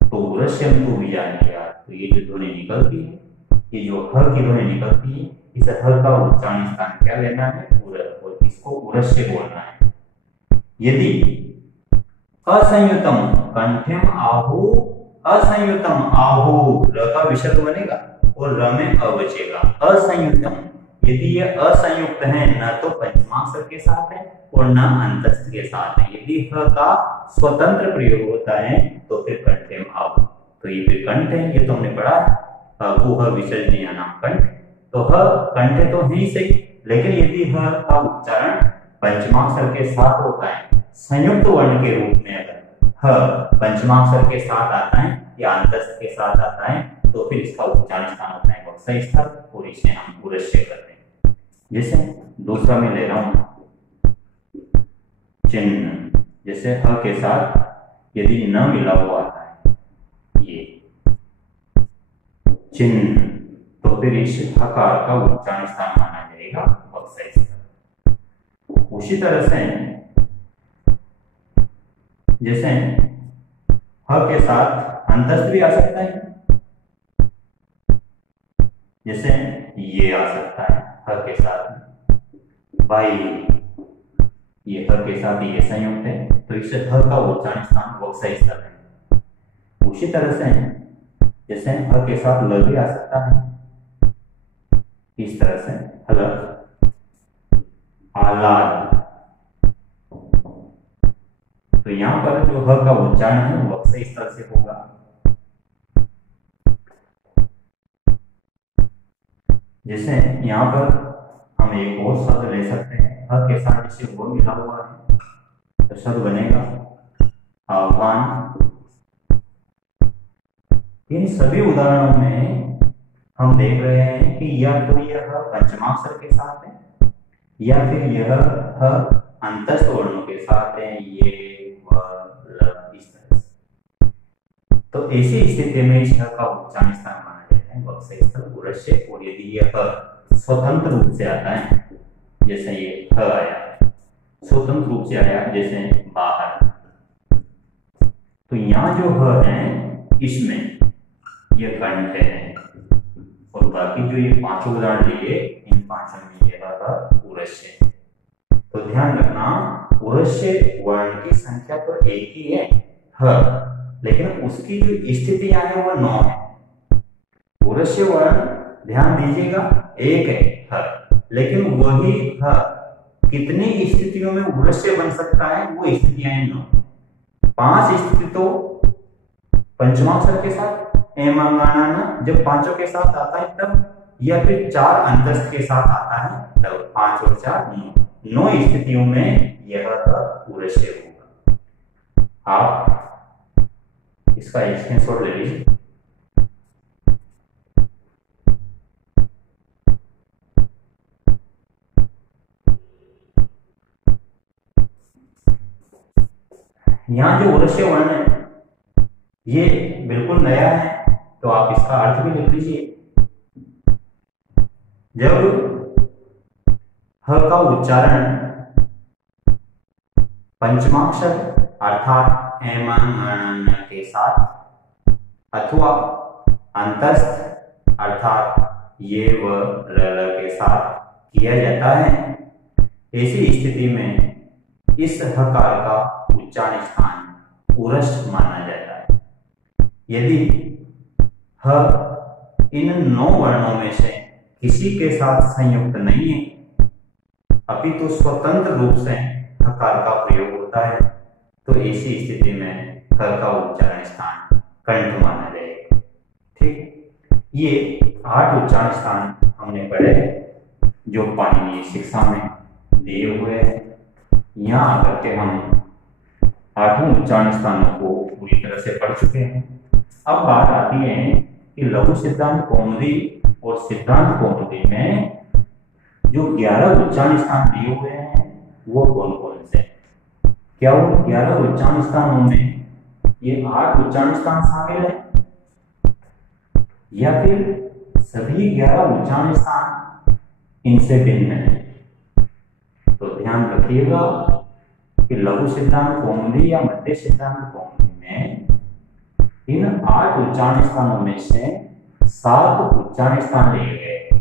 तो उरस्यम तु विजानीयात्, तो ये जो ध्वनि निकलती है, ये जो ह की ध्वनि निकलती है, इस ह का उच्चारण स्थान क्या लेना है? उर, और इसको उरस्य बोलना है। यदि असंयुतम कंठम आहु, असंयुतम आहु, र का विसर्ग बनेगा और र में अ बचेगा। असंयुतम, यदि ये असंयुक्त है, न तो पंचमाक्षर के साथ है और न अंतस्थ के साथ है, यदि ह का स्वतंत्र प्रयोग होता है तो फिर कंठम आहु, तो ये फिर कंठ है, ये तो हमने पढ़ा ह विसर्जनीय नाम कंठ, तो ह कंठ तो है ही सही, लेकिन यदि ह का उच्चारण पंचमाक्षर के साथ होता है, संयुक्त वर्ण के रूप में अगर ह पंचमाक्षर के साथ आता है या अंतस्थ के साथ आता है, तो फिर इसका उच्चारण स्थान होता है वक्ष स्थल, और इसे हम उरस्य करते हैं। जैसे दूसरा मैं ले रहा हूं चिन्ह, जैसे ह के साथ यदि न मिला हुआ आता है ये चिन्ह, तो फिर इस हकार का उच्चारण स्थान माना जाएगा वक्ष स्थल। उसी तरह से जैसे ह के साथ अंतस्थ भी आ सकता है, जैसे ये आ सकता है ह के साथ भाई, ये ह के साथ ये संयुक्त है, तो इससे ह का उच्चारण स्थान वक्ष स्थल है। उसी तरह से जैसे ह के साथ ल भी आ सकता है, इस तरह से हल, आलाद, तो यहां पर जो ह का उच्चारण है वक्ष स्थल से होगा। जैसे यहाँ पर हम एक और शब्द ले सकते हैं, ह के साथ जैसे वो मिला हुआ है तो शब्द बनेगा आह्वान। इन सभी उदाहरणों में हम देख रहे हैं कि या तो यह पंचमाक्षर के साथ है या फिर यह अंतस्थ वर्णों के साथ है, ये व ल, इस तरह से। तो ऐसी स्थिति में इस का उच्चारण स्थान माना जाता है वक्ष स्थल उरस्य। और यदि यह स्वतंत्र रूप से आता है, जैसे ये ह आया स्वतंत्र रूप से आया, जैसे बाहर। तो यहाँ जो ह है इसमें ये कंठ है, और बाकी जो ये पांचों उदाहरण लिए इन पांचों में ये उरस्य। तो ध्यान रखना, उरस्य वर्ण की संख्या तो एक ही है ह, लेकिन उसकी जो स्थितियां है वो 9 है। उरस्य वर्ण ध्यान दीजिएगा एक है ह, लेकिन वही ह कितनी स्थितियों में उरस्य बन सकता है, वो स्थितियां 9। 5 स्थिति तो पंचमाक्षर के साथ एमांगाना जब पांचों के साथ आता है तब, या फिर 4 अंतस्थ के साथ आता है तब। 5 और 4 9 स्थितियों में यह उरस्य होगा। आप इसका स्क्रीनशॉट ले लीजिए। यहाँ जो उरस्य वर्ण है ये बिल्कुल नया है, तो आप इसका अर्थ भी लिख लीजिए। जब ह का उच्चारण पंचमाक्षर अर्थात एमांगण के साथ अथवा अंतस्थ अर्थात ये व ल के साथ किया जाता है, ऐसी स्थिति में इस हकार का उच्चारण स्थान उरस माना जाता है। यदि ह इन 9 वर्णों में से किसी के साथ संयुक्त नहीं है, अपितु स्वतंत्र रूप से हकार का प्रयोग होता है, तो ऐसी स्थिति में ह का उच्चारण स्थान कंठ माना जाएगा। ठीक, ये 8 उच्चारण स्थान हमने पढ़े जो पाणिनीय शिक्षा में दिए हुए हैं। यहाँ आकर के हम 8 उच्चारण स्थानों को पूरी तरह से पढ़ चुके हैं। अब बात आती है कि लघु सिद्धांत कौमुदी और सिद्धांत कौमुदी में जो 11 उच्चारण स्थान दिए हुए हैं वो कौन कौन से? क्या वो 11 उच्चारण स्थानों में ये 8 उच्चारण स्थान शामिल है, या फिर सभी 11 उच्चारण स्थान इनसे भिन्न है? तो ध्यान रखिएगा कि लघु सिद्धांत कौमुदी या मध्य सिद्धांत कौमुदी में इन 8 उच्चारण स्थानों में से 7 उच्चारण स्थान लिए गए,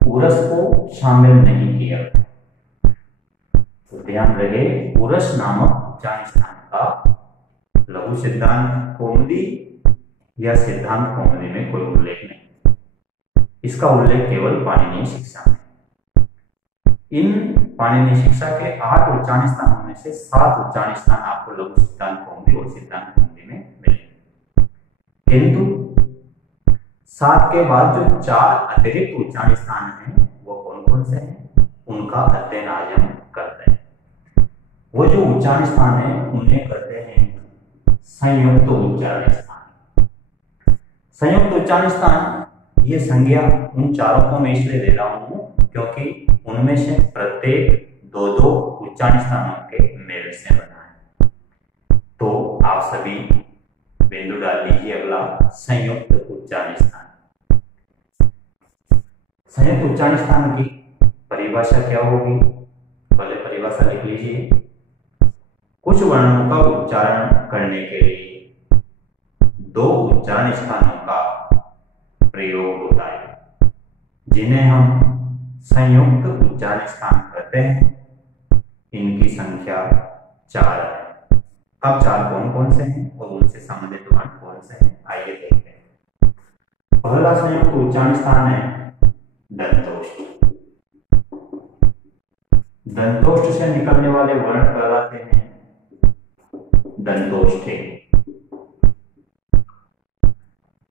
उरस को शामिल नहीं किया। तो ध्यान रहे, उरस नामक उच्चारण स्थान का लघु सिद्धांत कौमुदी या सिद्धांत कौमुदी में कोई उल्लेख नहीं, इसका उल्लेख केवल पाणिनीय शिक्षा में। इन पाणिनीय शिक्षा के 8 उच्चारण स्थानों में से 7 उच्चारण स्थान आपको लघु सिद्धांत कौमुदी और सिद्धांत कौमुदी में मिलेंगे, किंतु 7 के बाद जो 4 अतिरिक्त उच्चारण स्थान हैं वो कौन कौन से हैं, उनका अध्ययन आज हम करते हैं। वो जो उच्चारण स्थान है उन्हें कहते हैं संयुक्त उच्चारण स्थान। संयुक्त उच्चारण स्थान ये संज्ञा उन चारों को मैं इसलिए दे रहा हूं क्योंकि उनमें से प्रत्येक 2-2 उच्चारण स्थानों के मेल से बना है। तो आप सभी बिंदु डाल लीजिए। अगला संयुक्त उच्चारण स्थान। संयुक्त उच्चारण स्थान की परिभाषा क्या होगी, पहले परिभाषा लिख लीजिए। कुछ वर्णों का उच्चारण करने के लिए 2 उच्चारण स्थानों का प्रयोग होता है, जिन्हें हम संयुक्त उच्चारण स्थान कहते हैं। इनकी संख्या 4 है। अब 4 कौन कौन से हैं और उनसे संबंधित वर्ण कौन से हैं, आइए देखते हैं। पहला संयुक्त उच्चारण स्थान है दंतोष्ठ। दंतोष्ठ से निकलने वाले वर्ण कहलाते हैं दंतोष्ठे,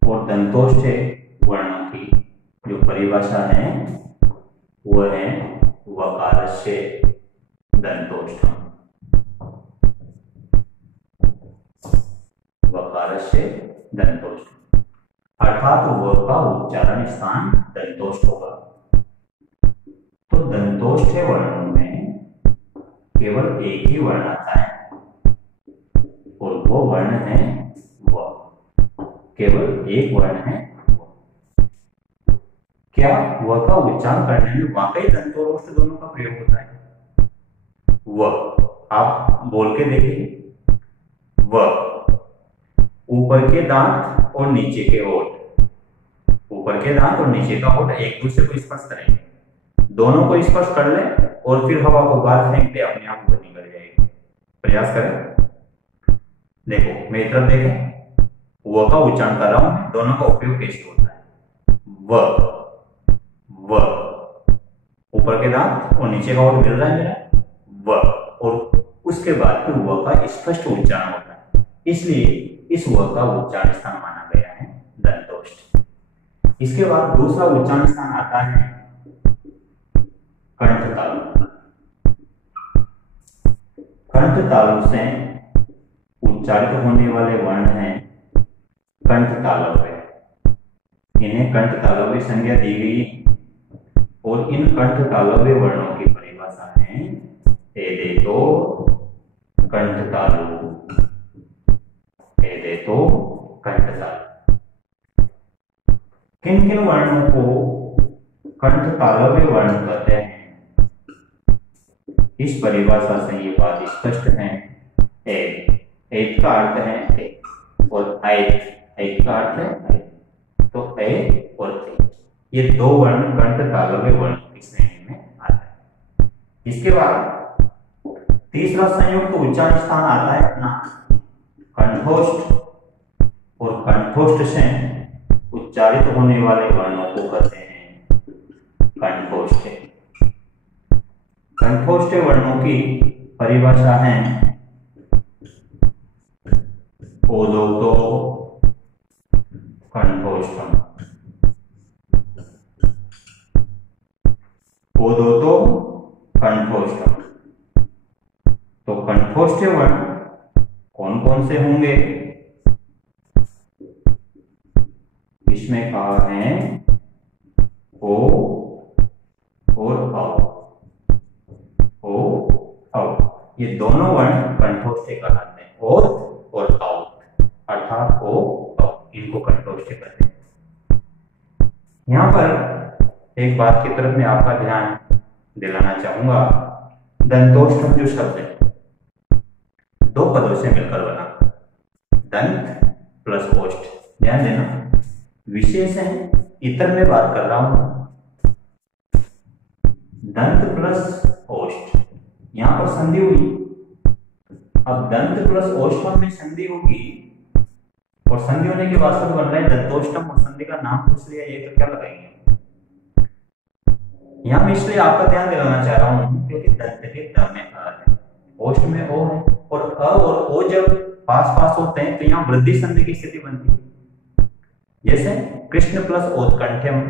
और दंतोष्ठे वर्णों की जो परिभाषा है वह है वकारस्य दंतोष्ठम। वकारस्य दंतोष्ठम अर्थात व का उच्चारण स्थान दंतोष्ठ होगा। तो दंतोष्ठे वर्णों में केवल एक ही वर्ण आता है और वो वर्ण है व। केवल एक वर्ण है व। क्या व का उच्चारण करने में वाकई दंतोष्ठ दोनों का प्रयोग होता है? व, आप बोल के देखिए, व। ऊपर के दांत और नीचे के होठ, ऊपर के दांत और नीचे का होठ एक दूसरे को स्पर्श करेंगे, दोनों को स्पर्श कर ले और फिर हवा को बाहर फेंक दे, अपने आप वो निकल जाएगी। प्रयास करें, देखो मेरी तरफ देखें, व का उच्चारण कर रहा हूं, दोनों का उपयोग कैसे होता है। व, ऊपर के दांत और नीचे का होठ मिल रहा है मेरा, व, और उसके बाद फिर व का स्पष्ट उच्चारण होता है, इसलिए इस व का उच्चारण स्थान माना गया है दंतोष्ठ। इसके बाद दूसरा उच्चारण स्थान आता है कंठ तालु। कंठ तालु से उच्चारित होने वाले वर्ण हैं कंठ तालव्य। इन्हें कंठ तालव्य संज्ञा दी गई और इन कंठ तालव्य वर्णों की परिभाषा है एदेतो कंठ तालु, एदेतो कंठ तालु। किन किन वर्णों को कंठ तालव्य वर्ण कहते हैं, इस परिभाषा से ये बात स्पष्ट है। एक का अर्थ है एक और एक का अर्थ है ऐ, तो ए और ए, ये दो वर्ण कंठ तालव्य वर्ण की श्रेणी में आता है। इसके बाद तीसरा संयुक्त उच्चारण स्थान आता है अपना कंठोष्ठ, और कंठोष्ठ से उच्चारित होने वाले वर्णों को कहते हैं कंठोष्ठ। कंठोष्ठ वर्णों की परिभाषा है ओदोतो कंठोष्ठम, ओदोतो कंठोष्ठम। तो कंठोष्ठ वर्ण कौन कौन से होंगे, इसमें कहा है ओ और औ, ओ औ, ये दोनों वर्ण कंठोष्ठ कहलाते हैं, ओत और औ, अर्थात ओ औ, इनको कंठोष्ठ कहते हैं। यहां पर एक बात की तरफ मैं आपका ध्यान दिलाना चाहूंगा, दंतोष्ठम जो शब्द है दो पदों से मिलकर बना, दंत प्लस ओष्ठ। ध्यान देना, विशेष है, इतर में बात कर रहा हूं, दंत प्लस ओष्ठ, यहां पर संधि हुई। अब दंत प्लस ओष्ठम में संधि होगी और संधि होने के वास्तव बन रहा है दंतोष्ठम, और संधि का नाम पूछ लिया, ये तो क्या लगाएंगे। यहां मैं इसलिए आपका ध्यान दिलाना चाह रहा हूं क्योंकि दंत के द में अ है, ओष्ठ में ओ है, और अ और ओ जब पास पास होते हैं तो यहाँ वृद्धि संधि की स्थिति बनती है। जैसे कृष्ण प्लस ओत्कंठ्यम,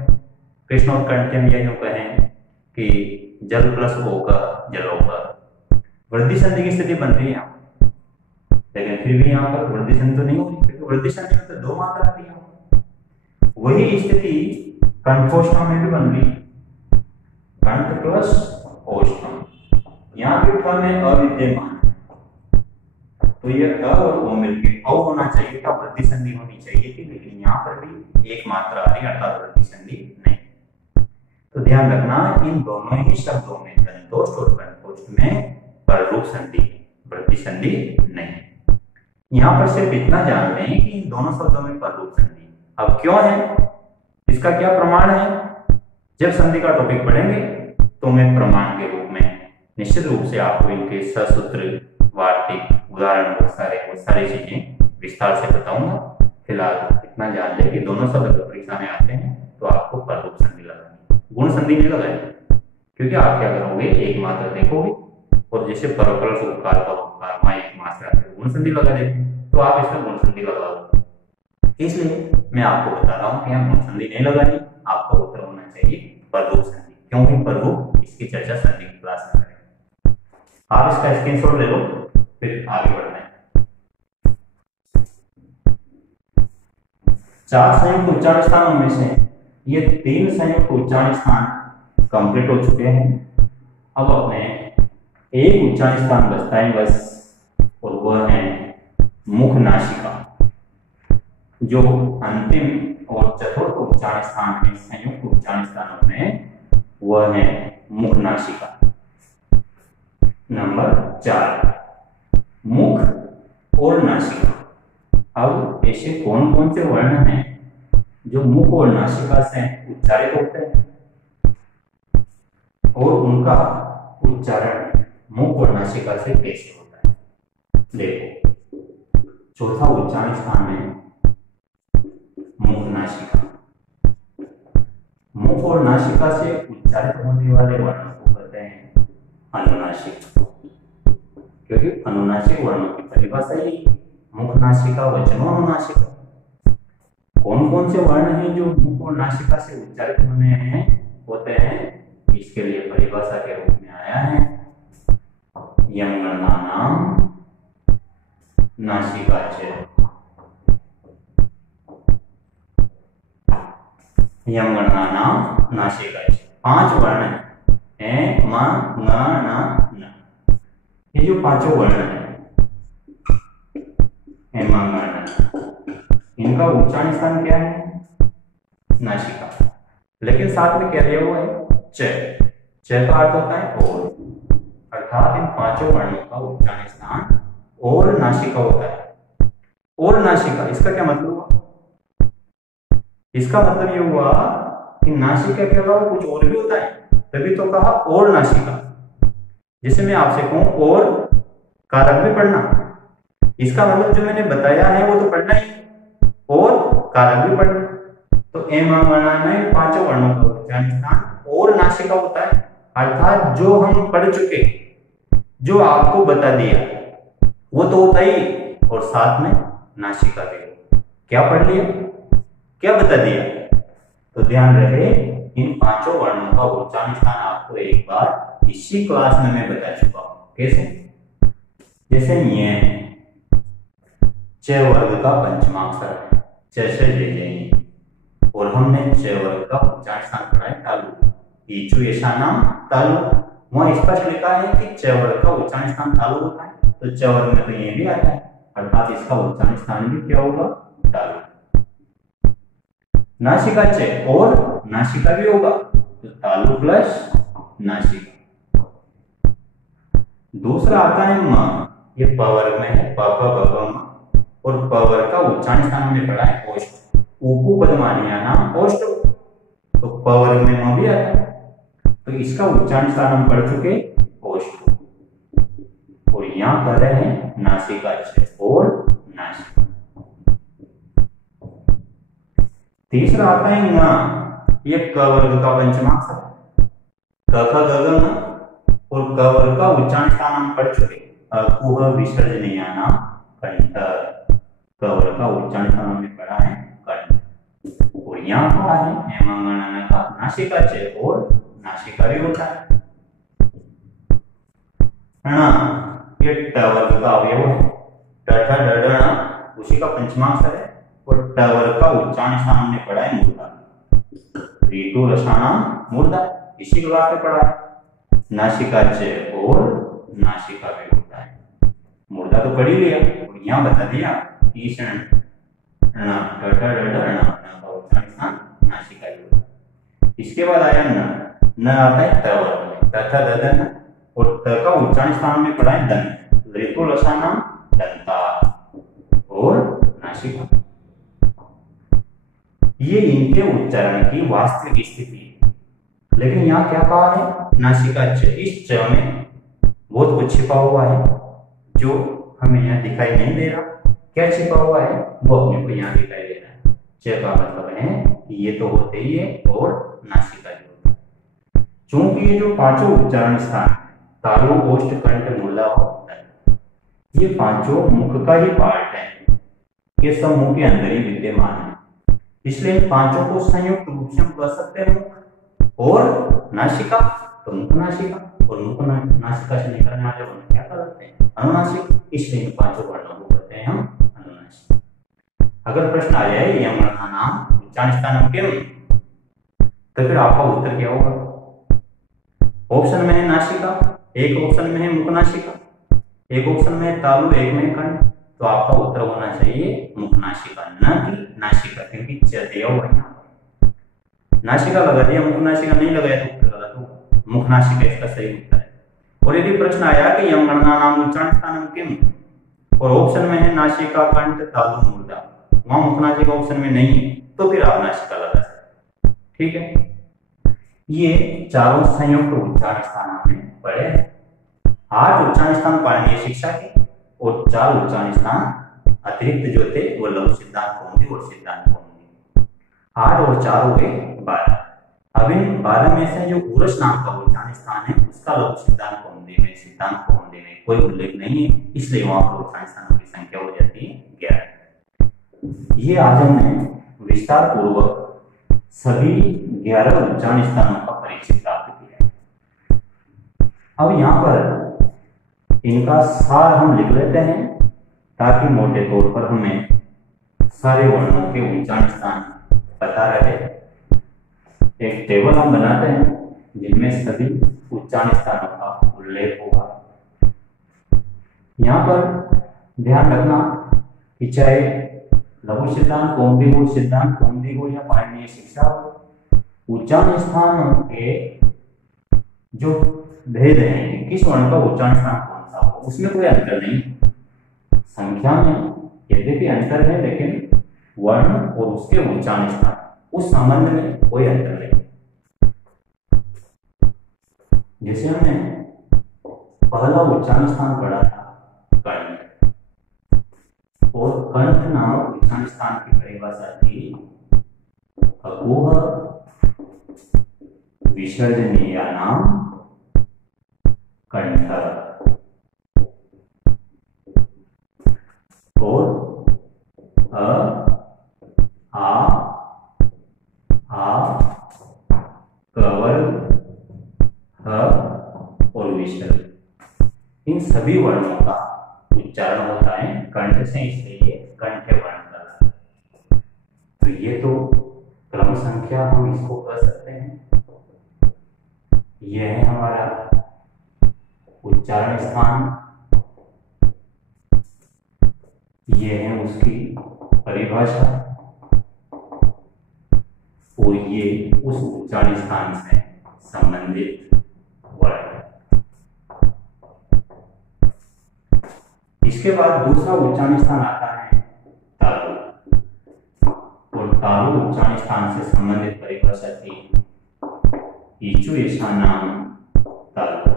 कृष्ण उत्कंठ्यम, या यूं कहें कि जल प्लस ओका जलोका, वृद्धि संधि की स्थिति बन रही है यहाँ, लेकिन फिर भी यहाँ पर वृद्धि संधि तो नहीं होगी क्योंकि वृद्धि संधि में तो दो मात्रा आती है। वही स्थिति कंठोष्ठम में भी बन रही है, कंठ प्लस ओष्ठम, यहाँ भी ठ में अविद्यमान, तो ये अ और ओ मिलकर औ होना चाहिए था, वृद्धि संधि होनी चाहिए थी, लेकिन यहाँ पर भी एक मात्रा आ रही है अर्थात वृद्धि संधि नहीं। तो ध्यान रखना, इन दोनों ही शब्दों में दंतोष्ठ और कंठोष्ठ में पररूप संधि, वृद्धि संधि नहीं। यहाँ पर सिर्फ इतना जान लें कि इन दोनों शब्दों में पररूप संधि। अब क्यों है, इसका क्या प्रमाण है, जब संधि का टॉपिक पढ़ेंगे तो मैं प्रमाण के रूप में निश्चित रूप से आपको इनके ससूत्र, वार्तिक, उदाहरण, बहुत सारी चीजें विस्तार से बताऊंगा। फिलहाल इतना जान ले कि दोनों शब्द परीक्षा में आते हैं तो आपको पररूप संधि लगानी, गुण संधि नहीं लगाएंगे, क्योंकि आप क्या करोगे, एक मात्रा देखोगे और जैसे परपरल उपकार परोपकार वहां एक मात्रा गुण संधि लगा देते, तो आप इसमें गुण संधि लगाओगे। इसलिए मैं आपको बता रहा हूं कि यहाँ गुण संधि नहीं लगानी, आपका उत्तर होना चाहिए पररूप संधि। क्योंकि पररूप, इसकी चर्चा संधि की क्लास में करेंगे। आप इसका स्क्रीनशॉट ले लो, फिर आगे बढ़ते हैं। 4 संयुक्त उच्चारण स्थानों में से ये 3 संयुक्त उच्चारण स्थान कंप्लीट हो चुके हैं। अब अपने एक उच्चारण स्थान बचता है बस, और वह है मुख नासिका। जो अंतिम और चतुर्थ उच्चारण स्थान है संयुक्त उच्चारण स्थानों में, वह है मुख नासिका। नंबर 4, मुख और नासिका। अब ऐसे कौन कौन से वर्ण हैं जो मुख और नासिका से उच्चारित होते हैं और उनका उच्चारण मुख और नासिका से कैसे होता है। देखो, चौथा उच्चारण स्थान है मुख नासिका। मुख और नासिका से उच्चारित होने वाले वर्णों को कहते हैं अनुनासिक, क्योंकि अनुनासिक वर्णों की परिभाषा ही मुख नासिका वचनो अनुनासिका। कौन कौन से वर्ण हैं जो मुख और नासिका से उच्चारित होते हैं, इसके लिए परिभाषा के रूप में आया है यमगणानां नासिकाच। यमगणानां नासिकाच 5 वर्ण हैं, म न न न। ये जो पांचों वर्ण हैं इनका उच्चारण स्थान क्या है, नासिका। लेकिन साथ में क्या दिया हुआ है, च। च का अर्थ होता है और, अर्थात इन पांचों वर्णों का उच्चारण स्थान और नासिका होता है। और नासिका, इसका क्या मतलब हुआ? इसका मतलब ये हुआ कि नासिका के अलावा कुछ और भी होता है, तभी तो कहा और नासिका। जैसे मैं आपसे कहूं और कारक भी पढ़ना, इसका मतलब जो मैंने बताया है वो तो पढ़ना ही, और कारक भी पढ़ना। तो एम में पांचों वर्णों का उच्चारण स्थान और नासिका होता है, अर्थात जो हम पढ़ चुके, जो आपको बता दिया वो तो होता ही, और साथ में नासिका भी। क्या पढ़ लिया, क्या बता दिया? तो ध्यान रहे, इन पांचों वर्णों का उच्चारण स्थान आपको एक बार इसी क्लास में मैं बता चुका हूं। कैसे? जैसे ये च वर्ग का पंचमाक्षर है, च से ले लेंगे, और हमने च वर्ग का उच्चारण स्थान पढ़ा है तालु। ईचु ऐसा नाम तालु, वहां स्पष्ट लिखा है कि च वर्ग का उच्चारण स्थान तालु होता है, तो च वर्ग में तो ये भी आता है, अर्थात इसका उच्चारण स्थान भी क्या होगा, तालु। नासिका च और नासिका भी होगा, तो तालु प्लस नासिका। दूसरा आता है म, ये प वर्ग में है, प प ब ब म, और प वर्ग का उच्चारण स्थान हमने पढ़ा है ओष्ठ। ऊपू पदमानिया नाम ओष्ठ, तो प वर्ग में म भी आता है, तो इसका उच्चारण स्थान हम पढ़ चुके ओष्ठ। और यहां कर रहे हैं नासिका च और नासिका। तीसरा आता है ङ, ये क वर्ग का पंचमाक्षर, क ख ग घ ङ, और क वर्ग का उच्चारण स्थान हम पढ़ चुके अकुह विसर्जनीयानां कंठ। क वर्ग का उच्चारण स्थान हमने पढ़ा है कंठ। और यहाँ पर है हेमांगना का नासिका च और नासिका भी होता है। ये ट वर्ग का अवयव है, ट ठ ड ढ ण, उसी का पंचमाक्षर है, और ट वर्ग का उच्चारण स्थान हमने पढ़ा है मूर्धा। ऋतु रसाना मूर्धा, इसी क्लास में पढ़ा है। नासिका च और नासिका भी होता है, मूर्धा तो पढ़ ही लिया, और यहाँ बता दिया कि नासिका ही होता है। इसके बाद आया न आता है त वर्ग में, त थ द ध न, और त का उच्चारण स्थान में पढ़ा है दंत। ऋतु रसाना दंता और नासिका। ये इनके उच्चारण की वास्तविक स्थिति है। लेकिन यहाँ क्या कहा है, नासिका च, इस च में बहुत कुछ छिपा हुआ है जो हमें यहाँ दिखाई नहीं दे रहा। क्या छिपा हुआ है वो अपने को यहाँ दिखाई दे रहा है। च का मतलब है कि ये तो होते ही है और नासिका भी होता है। चूंकि ये जो पांचों उच्चारण स्थान तालु ओष्ठ कंठ मूर्धा होता है, ये पांचों मुख का ही पार्ट है, ये सब मुख के अंदर ही विद्यमान है, इसलिए इन पांचों को संयुक्त रूप से हम कह सकते हैं मुख और नासिका। तो मुख नासिका, और मुख नासिका से निकलने वाले वर्ण क्या कहते हैं, अनुनासिक। इसलिए इन पांचों वर्णों को कहते हैं हम अनुनासिक। अगर प्रश्न आ जाए यमगणानां उच्चारण स्थानम किम, तो फिर आपका उत्तर क्या होगा? ऑप्शन में है नासिका, एक ऑप्शन में है मुख नासिका, एक ऑप्शन में है तालु, एक में कंठ। तो आपका उत्तर होना चाहिए मुख नासिका, न कि नासिका, क्योंकि च दिया हुआ है। नासिका लगा दिया, मुख नासिका नहीं लगाया तो उत्तर गलत होगा। मुख नासिका इसका सही उत्तर है। और यदि प्रश्न आया कि यम गणनानाम उच्चारण स्थानम किम, और ऑप्शन में है नासिका, कंठ, तालु, मूर्धा, वहां मुखनासिका ऑप्शन में नहीं है, तो फिर आप नासिका लगा सकते। ठीक है, ये चारों संयुक्त उच्चारण स्थान हमने पढ़े। 8 उच्चारण स्थान पाणिनीय शिक्षा के और 4 उच्चारण स्थान अतिरिक्त जो थे वो लघु सिद्धांत कौमुदी और सिद्धांत कौमुदी। 8 और 4 हो गए 12। अब इन 12 में से जो उरस नाम का उच्चारण स्थान है उसका लघु सिद्धांत कौमुदी में, सिद्धांत कौमुदी में कोई उल्लेख नहीं है, इसलिए वहां पर उच्चारण स्थानों की संख्या हो जाती है 11। ये आज हमने विस्तार पूर्वक सभी 11 उच्चारण स्थानों का परिचय प्राप्त किया। अब यहाँ पर इनका सार हम लिख लेते हैं ताकि मोटे तौर पर हमें सारे वर्णों के उच्चारण स्थान पता रहे। एक टेबल हम बनाते हैं जिनमें सभी उच्चारण स्थानों का उल्लेख होगा। यहाँ पर ध्यान रखना कि चाहे लघु सिद्धांत कौमुदी हो, सिद्धांत कौमुदी हो या पाणिनीय शिक्षा हो, उच्चारण स्थानों के जो भेद हैं, किस वर्ण का उच्चारण स्थान कौन सा हो, उसमें कोई अंतर नहीं। संख्या में यद्यपि अंतर है, लेकिन वर्ण और उसके उच्चारण स्थान उस संबंध में कोई अंतर नहीं। जैसे हमने पहला उच्चारण स्थान पढ़ा था कंठ, और कंठ नामक उच्चारण स्थान की परिभाषा थी अकुह विसर्जनीय नाम कंठ, और अ आ कवर ह और विसर्ग, इन सभी वर्णों का उच्चारण होता है कंठ से, इसलिए कंठ वर्ण कहलाता है। तो ये तो क्रम संख्या हम इसको कह सकते हैं। यह है हमारा उच्चारण स्थान, ये है उसकी परिभाषा, और ये उस उच्चारण स्थान से संबंधित वर्ण। इसके बाद दूसरा उच्चारण स्थान आता है तालु, और तालु उच्चारण स्थान से संबंधित परिभाषा थी ईचु ऐसा नाम तालु।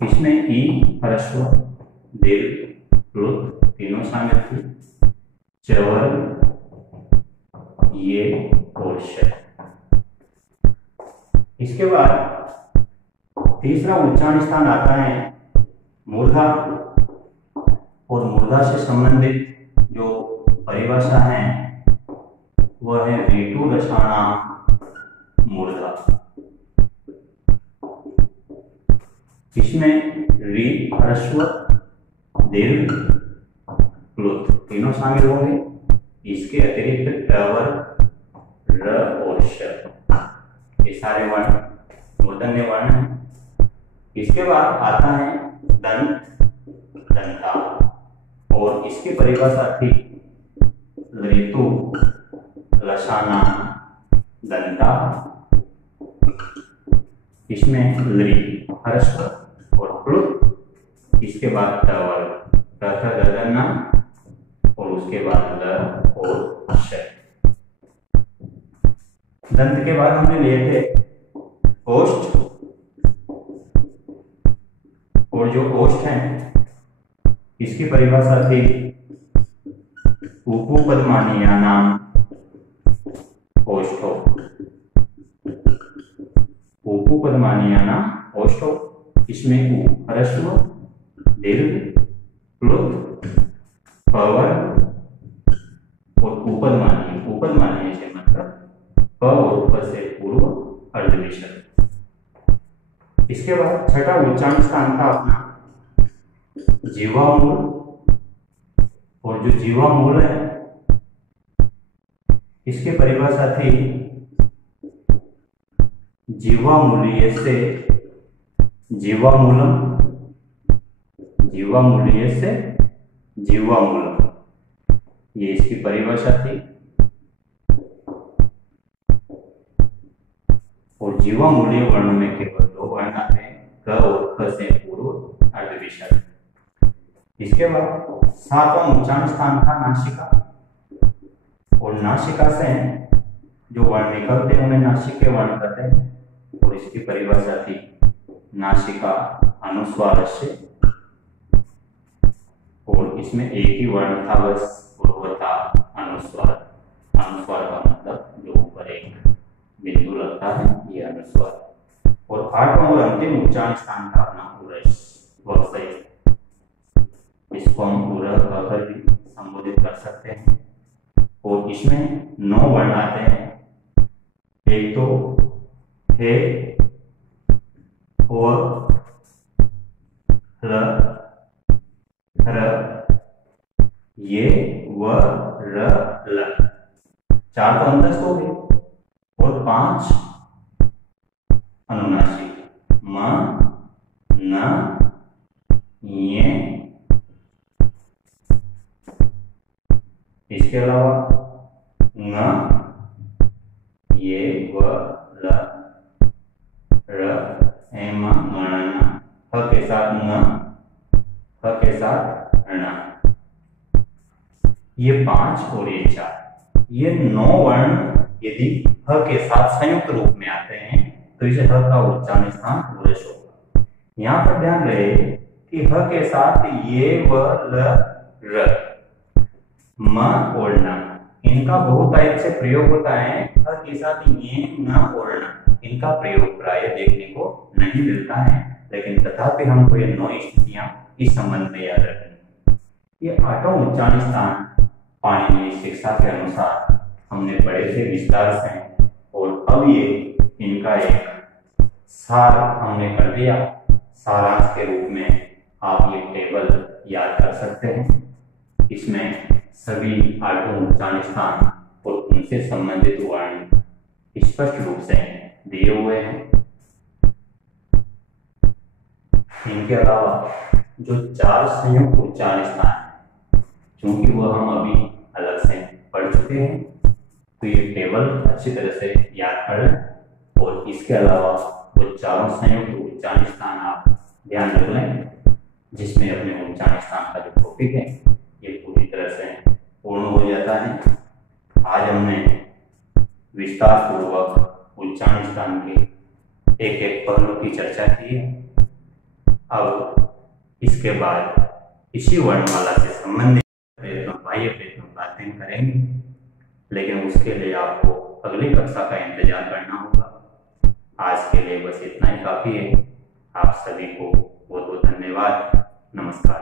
इसमें ई, ह्रस्व, दीर्घ, प्लुत तीनों शामिल थी, चवर, ये और श। इसके बाद तीसरा उच्चारण स्थान आता है मूर्धा, और मूर्धा से संबंधित जो परिभाषा है वह है ऋतु रसानाम मूर्धा। इसमें री, ह्रस्व, दीर्घ, प्लुत तीनों शामिल होंगे। इसके अतिरिक्त टवर, र और श, ये सारे वर्ण मूर्धन्य वर्ण हैं। इसके बाद आता है दंत, दंता, और इसकी परिभाषा थी ऋतु रसाना दंता। इसमें लृ, ह्रस्व और प्लुत, इसके बाद टवर, ददना, और उसके बाद ल और श। दंत के बाद हमने लिए थे ओष्ठ, और जो ओष्ठ है इसकी परिभाषा थी उपपदमानीया नाम ओष्ठो, उपपदमानीया नाम ओष्ठो। इसमें उ, ह्रस्व, दीर्घ, प्लुत, पवर और उपदमानीय, उपदमानीय से मतलब प और उप से पूर्व अर्धविसर्ग। इसके बाद छठा उच्चारण स्थान था अपना जीवामूल, और जो जीवामूल है इसकी परिभाषा थी जीवामूलीय से जीवामूलम, जीवामूलीय से जीवामूलम, ये इसकी परिभाषा थी। और जीवामूलीय वर्णों में केवल 2 वर्ण आते हैं, क और ख से पूर्व अर्ध विसर्ग। इसके बाद 7वां उच्चारण स्थान था नासिका, और नासिका से जो वर्ण निकलते हैं उन्हें नासिक के वर्ण कहते हैं, और इसकी परिभाषा थी नासिका अनुस्वार से, और इसमें एक ही वर्ण था बस, और वो था अनुस्वार। अनुस्वार का मतलब जो ऊपर एक बिंदु लगता है, ये अनुस्वार। और 8वां और अंतिम उच्चारण स्थान था अपना उरस वक्सई। इसको हम उर कहकर भी संबोधित कर सकते हैं, और इसमें 9 वर्ण आते हैं। एक तो हे, और र, ये, व, र, ल। 4 तो अंतस्थ हो गए, और 5 अनुनासिक, म, न, ये। इसके अलावा न, ये, व, ल, र, एम, गणना, ह के साथ न, ह के साथ ण। ये 5 और ये 4, ये 9 वर्ण यदि ह के साथ संयुक्त रूप में आते हैं तो इसे ह का उच्चारण स्थान उरस होगा। यहाँ पर ध्यान रहे कि ह के साथ ये, व, ल, र, म और न, इनका बहुतायत से प्रयोग होता है। ह के साथ ये, न और न, इनका प्रयोग प्राय देखने को नहीं मिलता है, लेकिन तथापि हमको ये 9 स्थितियां इस संबंध में याद रखनी। ये 8वां उच्चारण स्थान पाणिनीय शिक्षा के अनुसार हमने पढ़े थे विस्तार से, और अब ये इनका एक सार हमने कर दिया। सारांश के रूप में आप ये टेबल याद कर सकते हैं। इसमें सभी 8 उच्चारण स्थान और उनसे संबंधित वर्ण स्पष्ट रूप से दिए हुए हैं। इनके अलावा जो 4 संयुक्त उच्चारण स्थान है, क्योंकि वह हम अभी अलग से पढ़ चुके हैं, तो ये टेबल अच्छी तरह से याद कर लें। और इसके अलावा वो 4 संयुक्त उच्चारण स्थान आप ध्यान रख लें, जिसमें अपने उच्चारण स्थान का जो टॉपिक है ये पूरी तरह से पूर्ण हो जाता है। आज हमने विस्तार पूर्वक उच्चारण स्थान के एक एक पहलू की चर्चा की है। अब इसके बाद इसी वर्णमाला से संबंधित बाह्य प्रयत्नों का अध्ययन करेंगे, लेकिन उसके लिए आपको अगली कक्षा का इंतजार करना होगा। आज के लिए बस इतना ही काफी है। आप सभी को बहुत बहुत धन्यवाद। नमस्कार।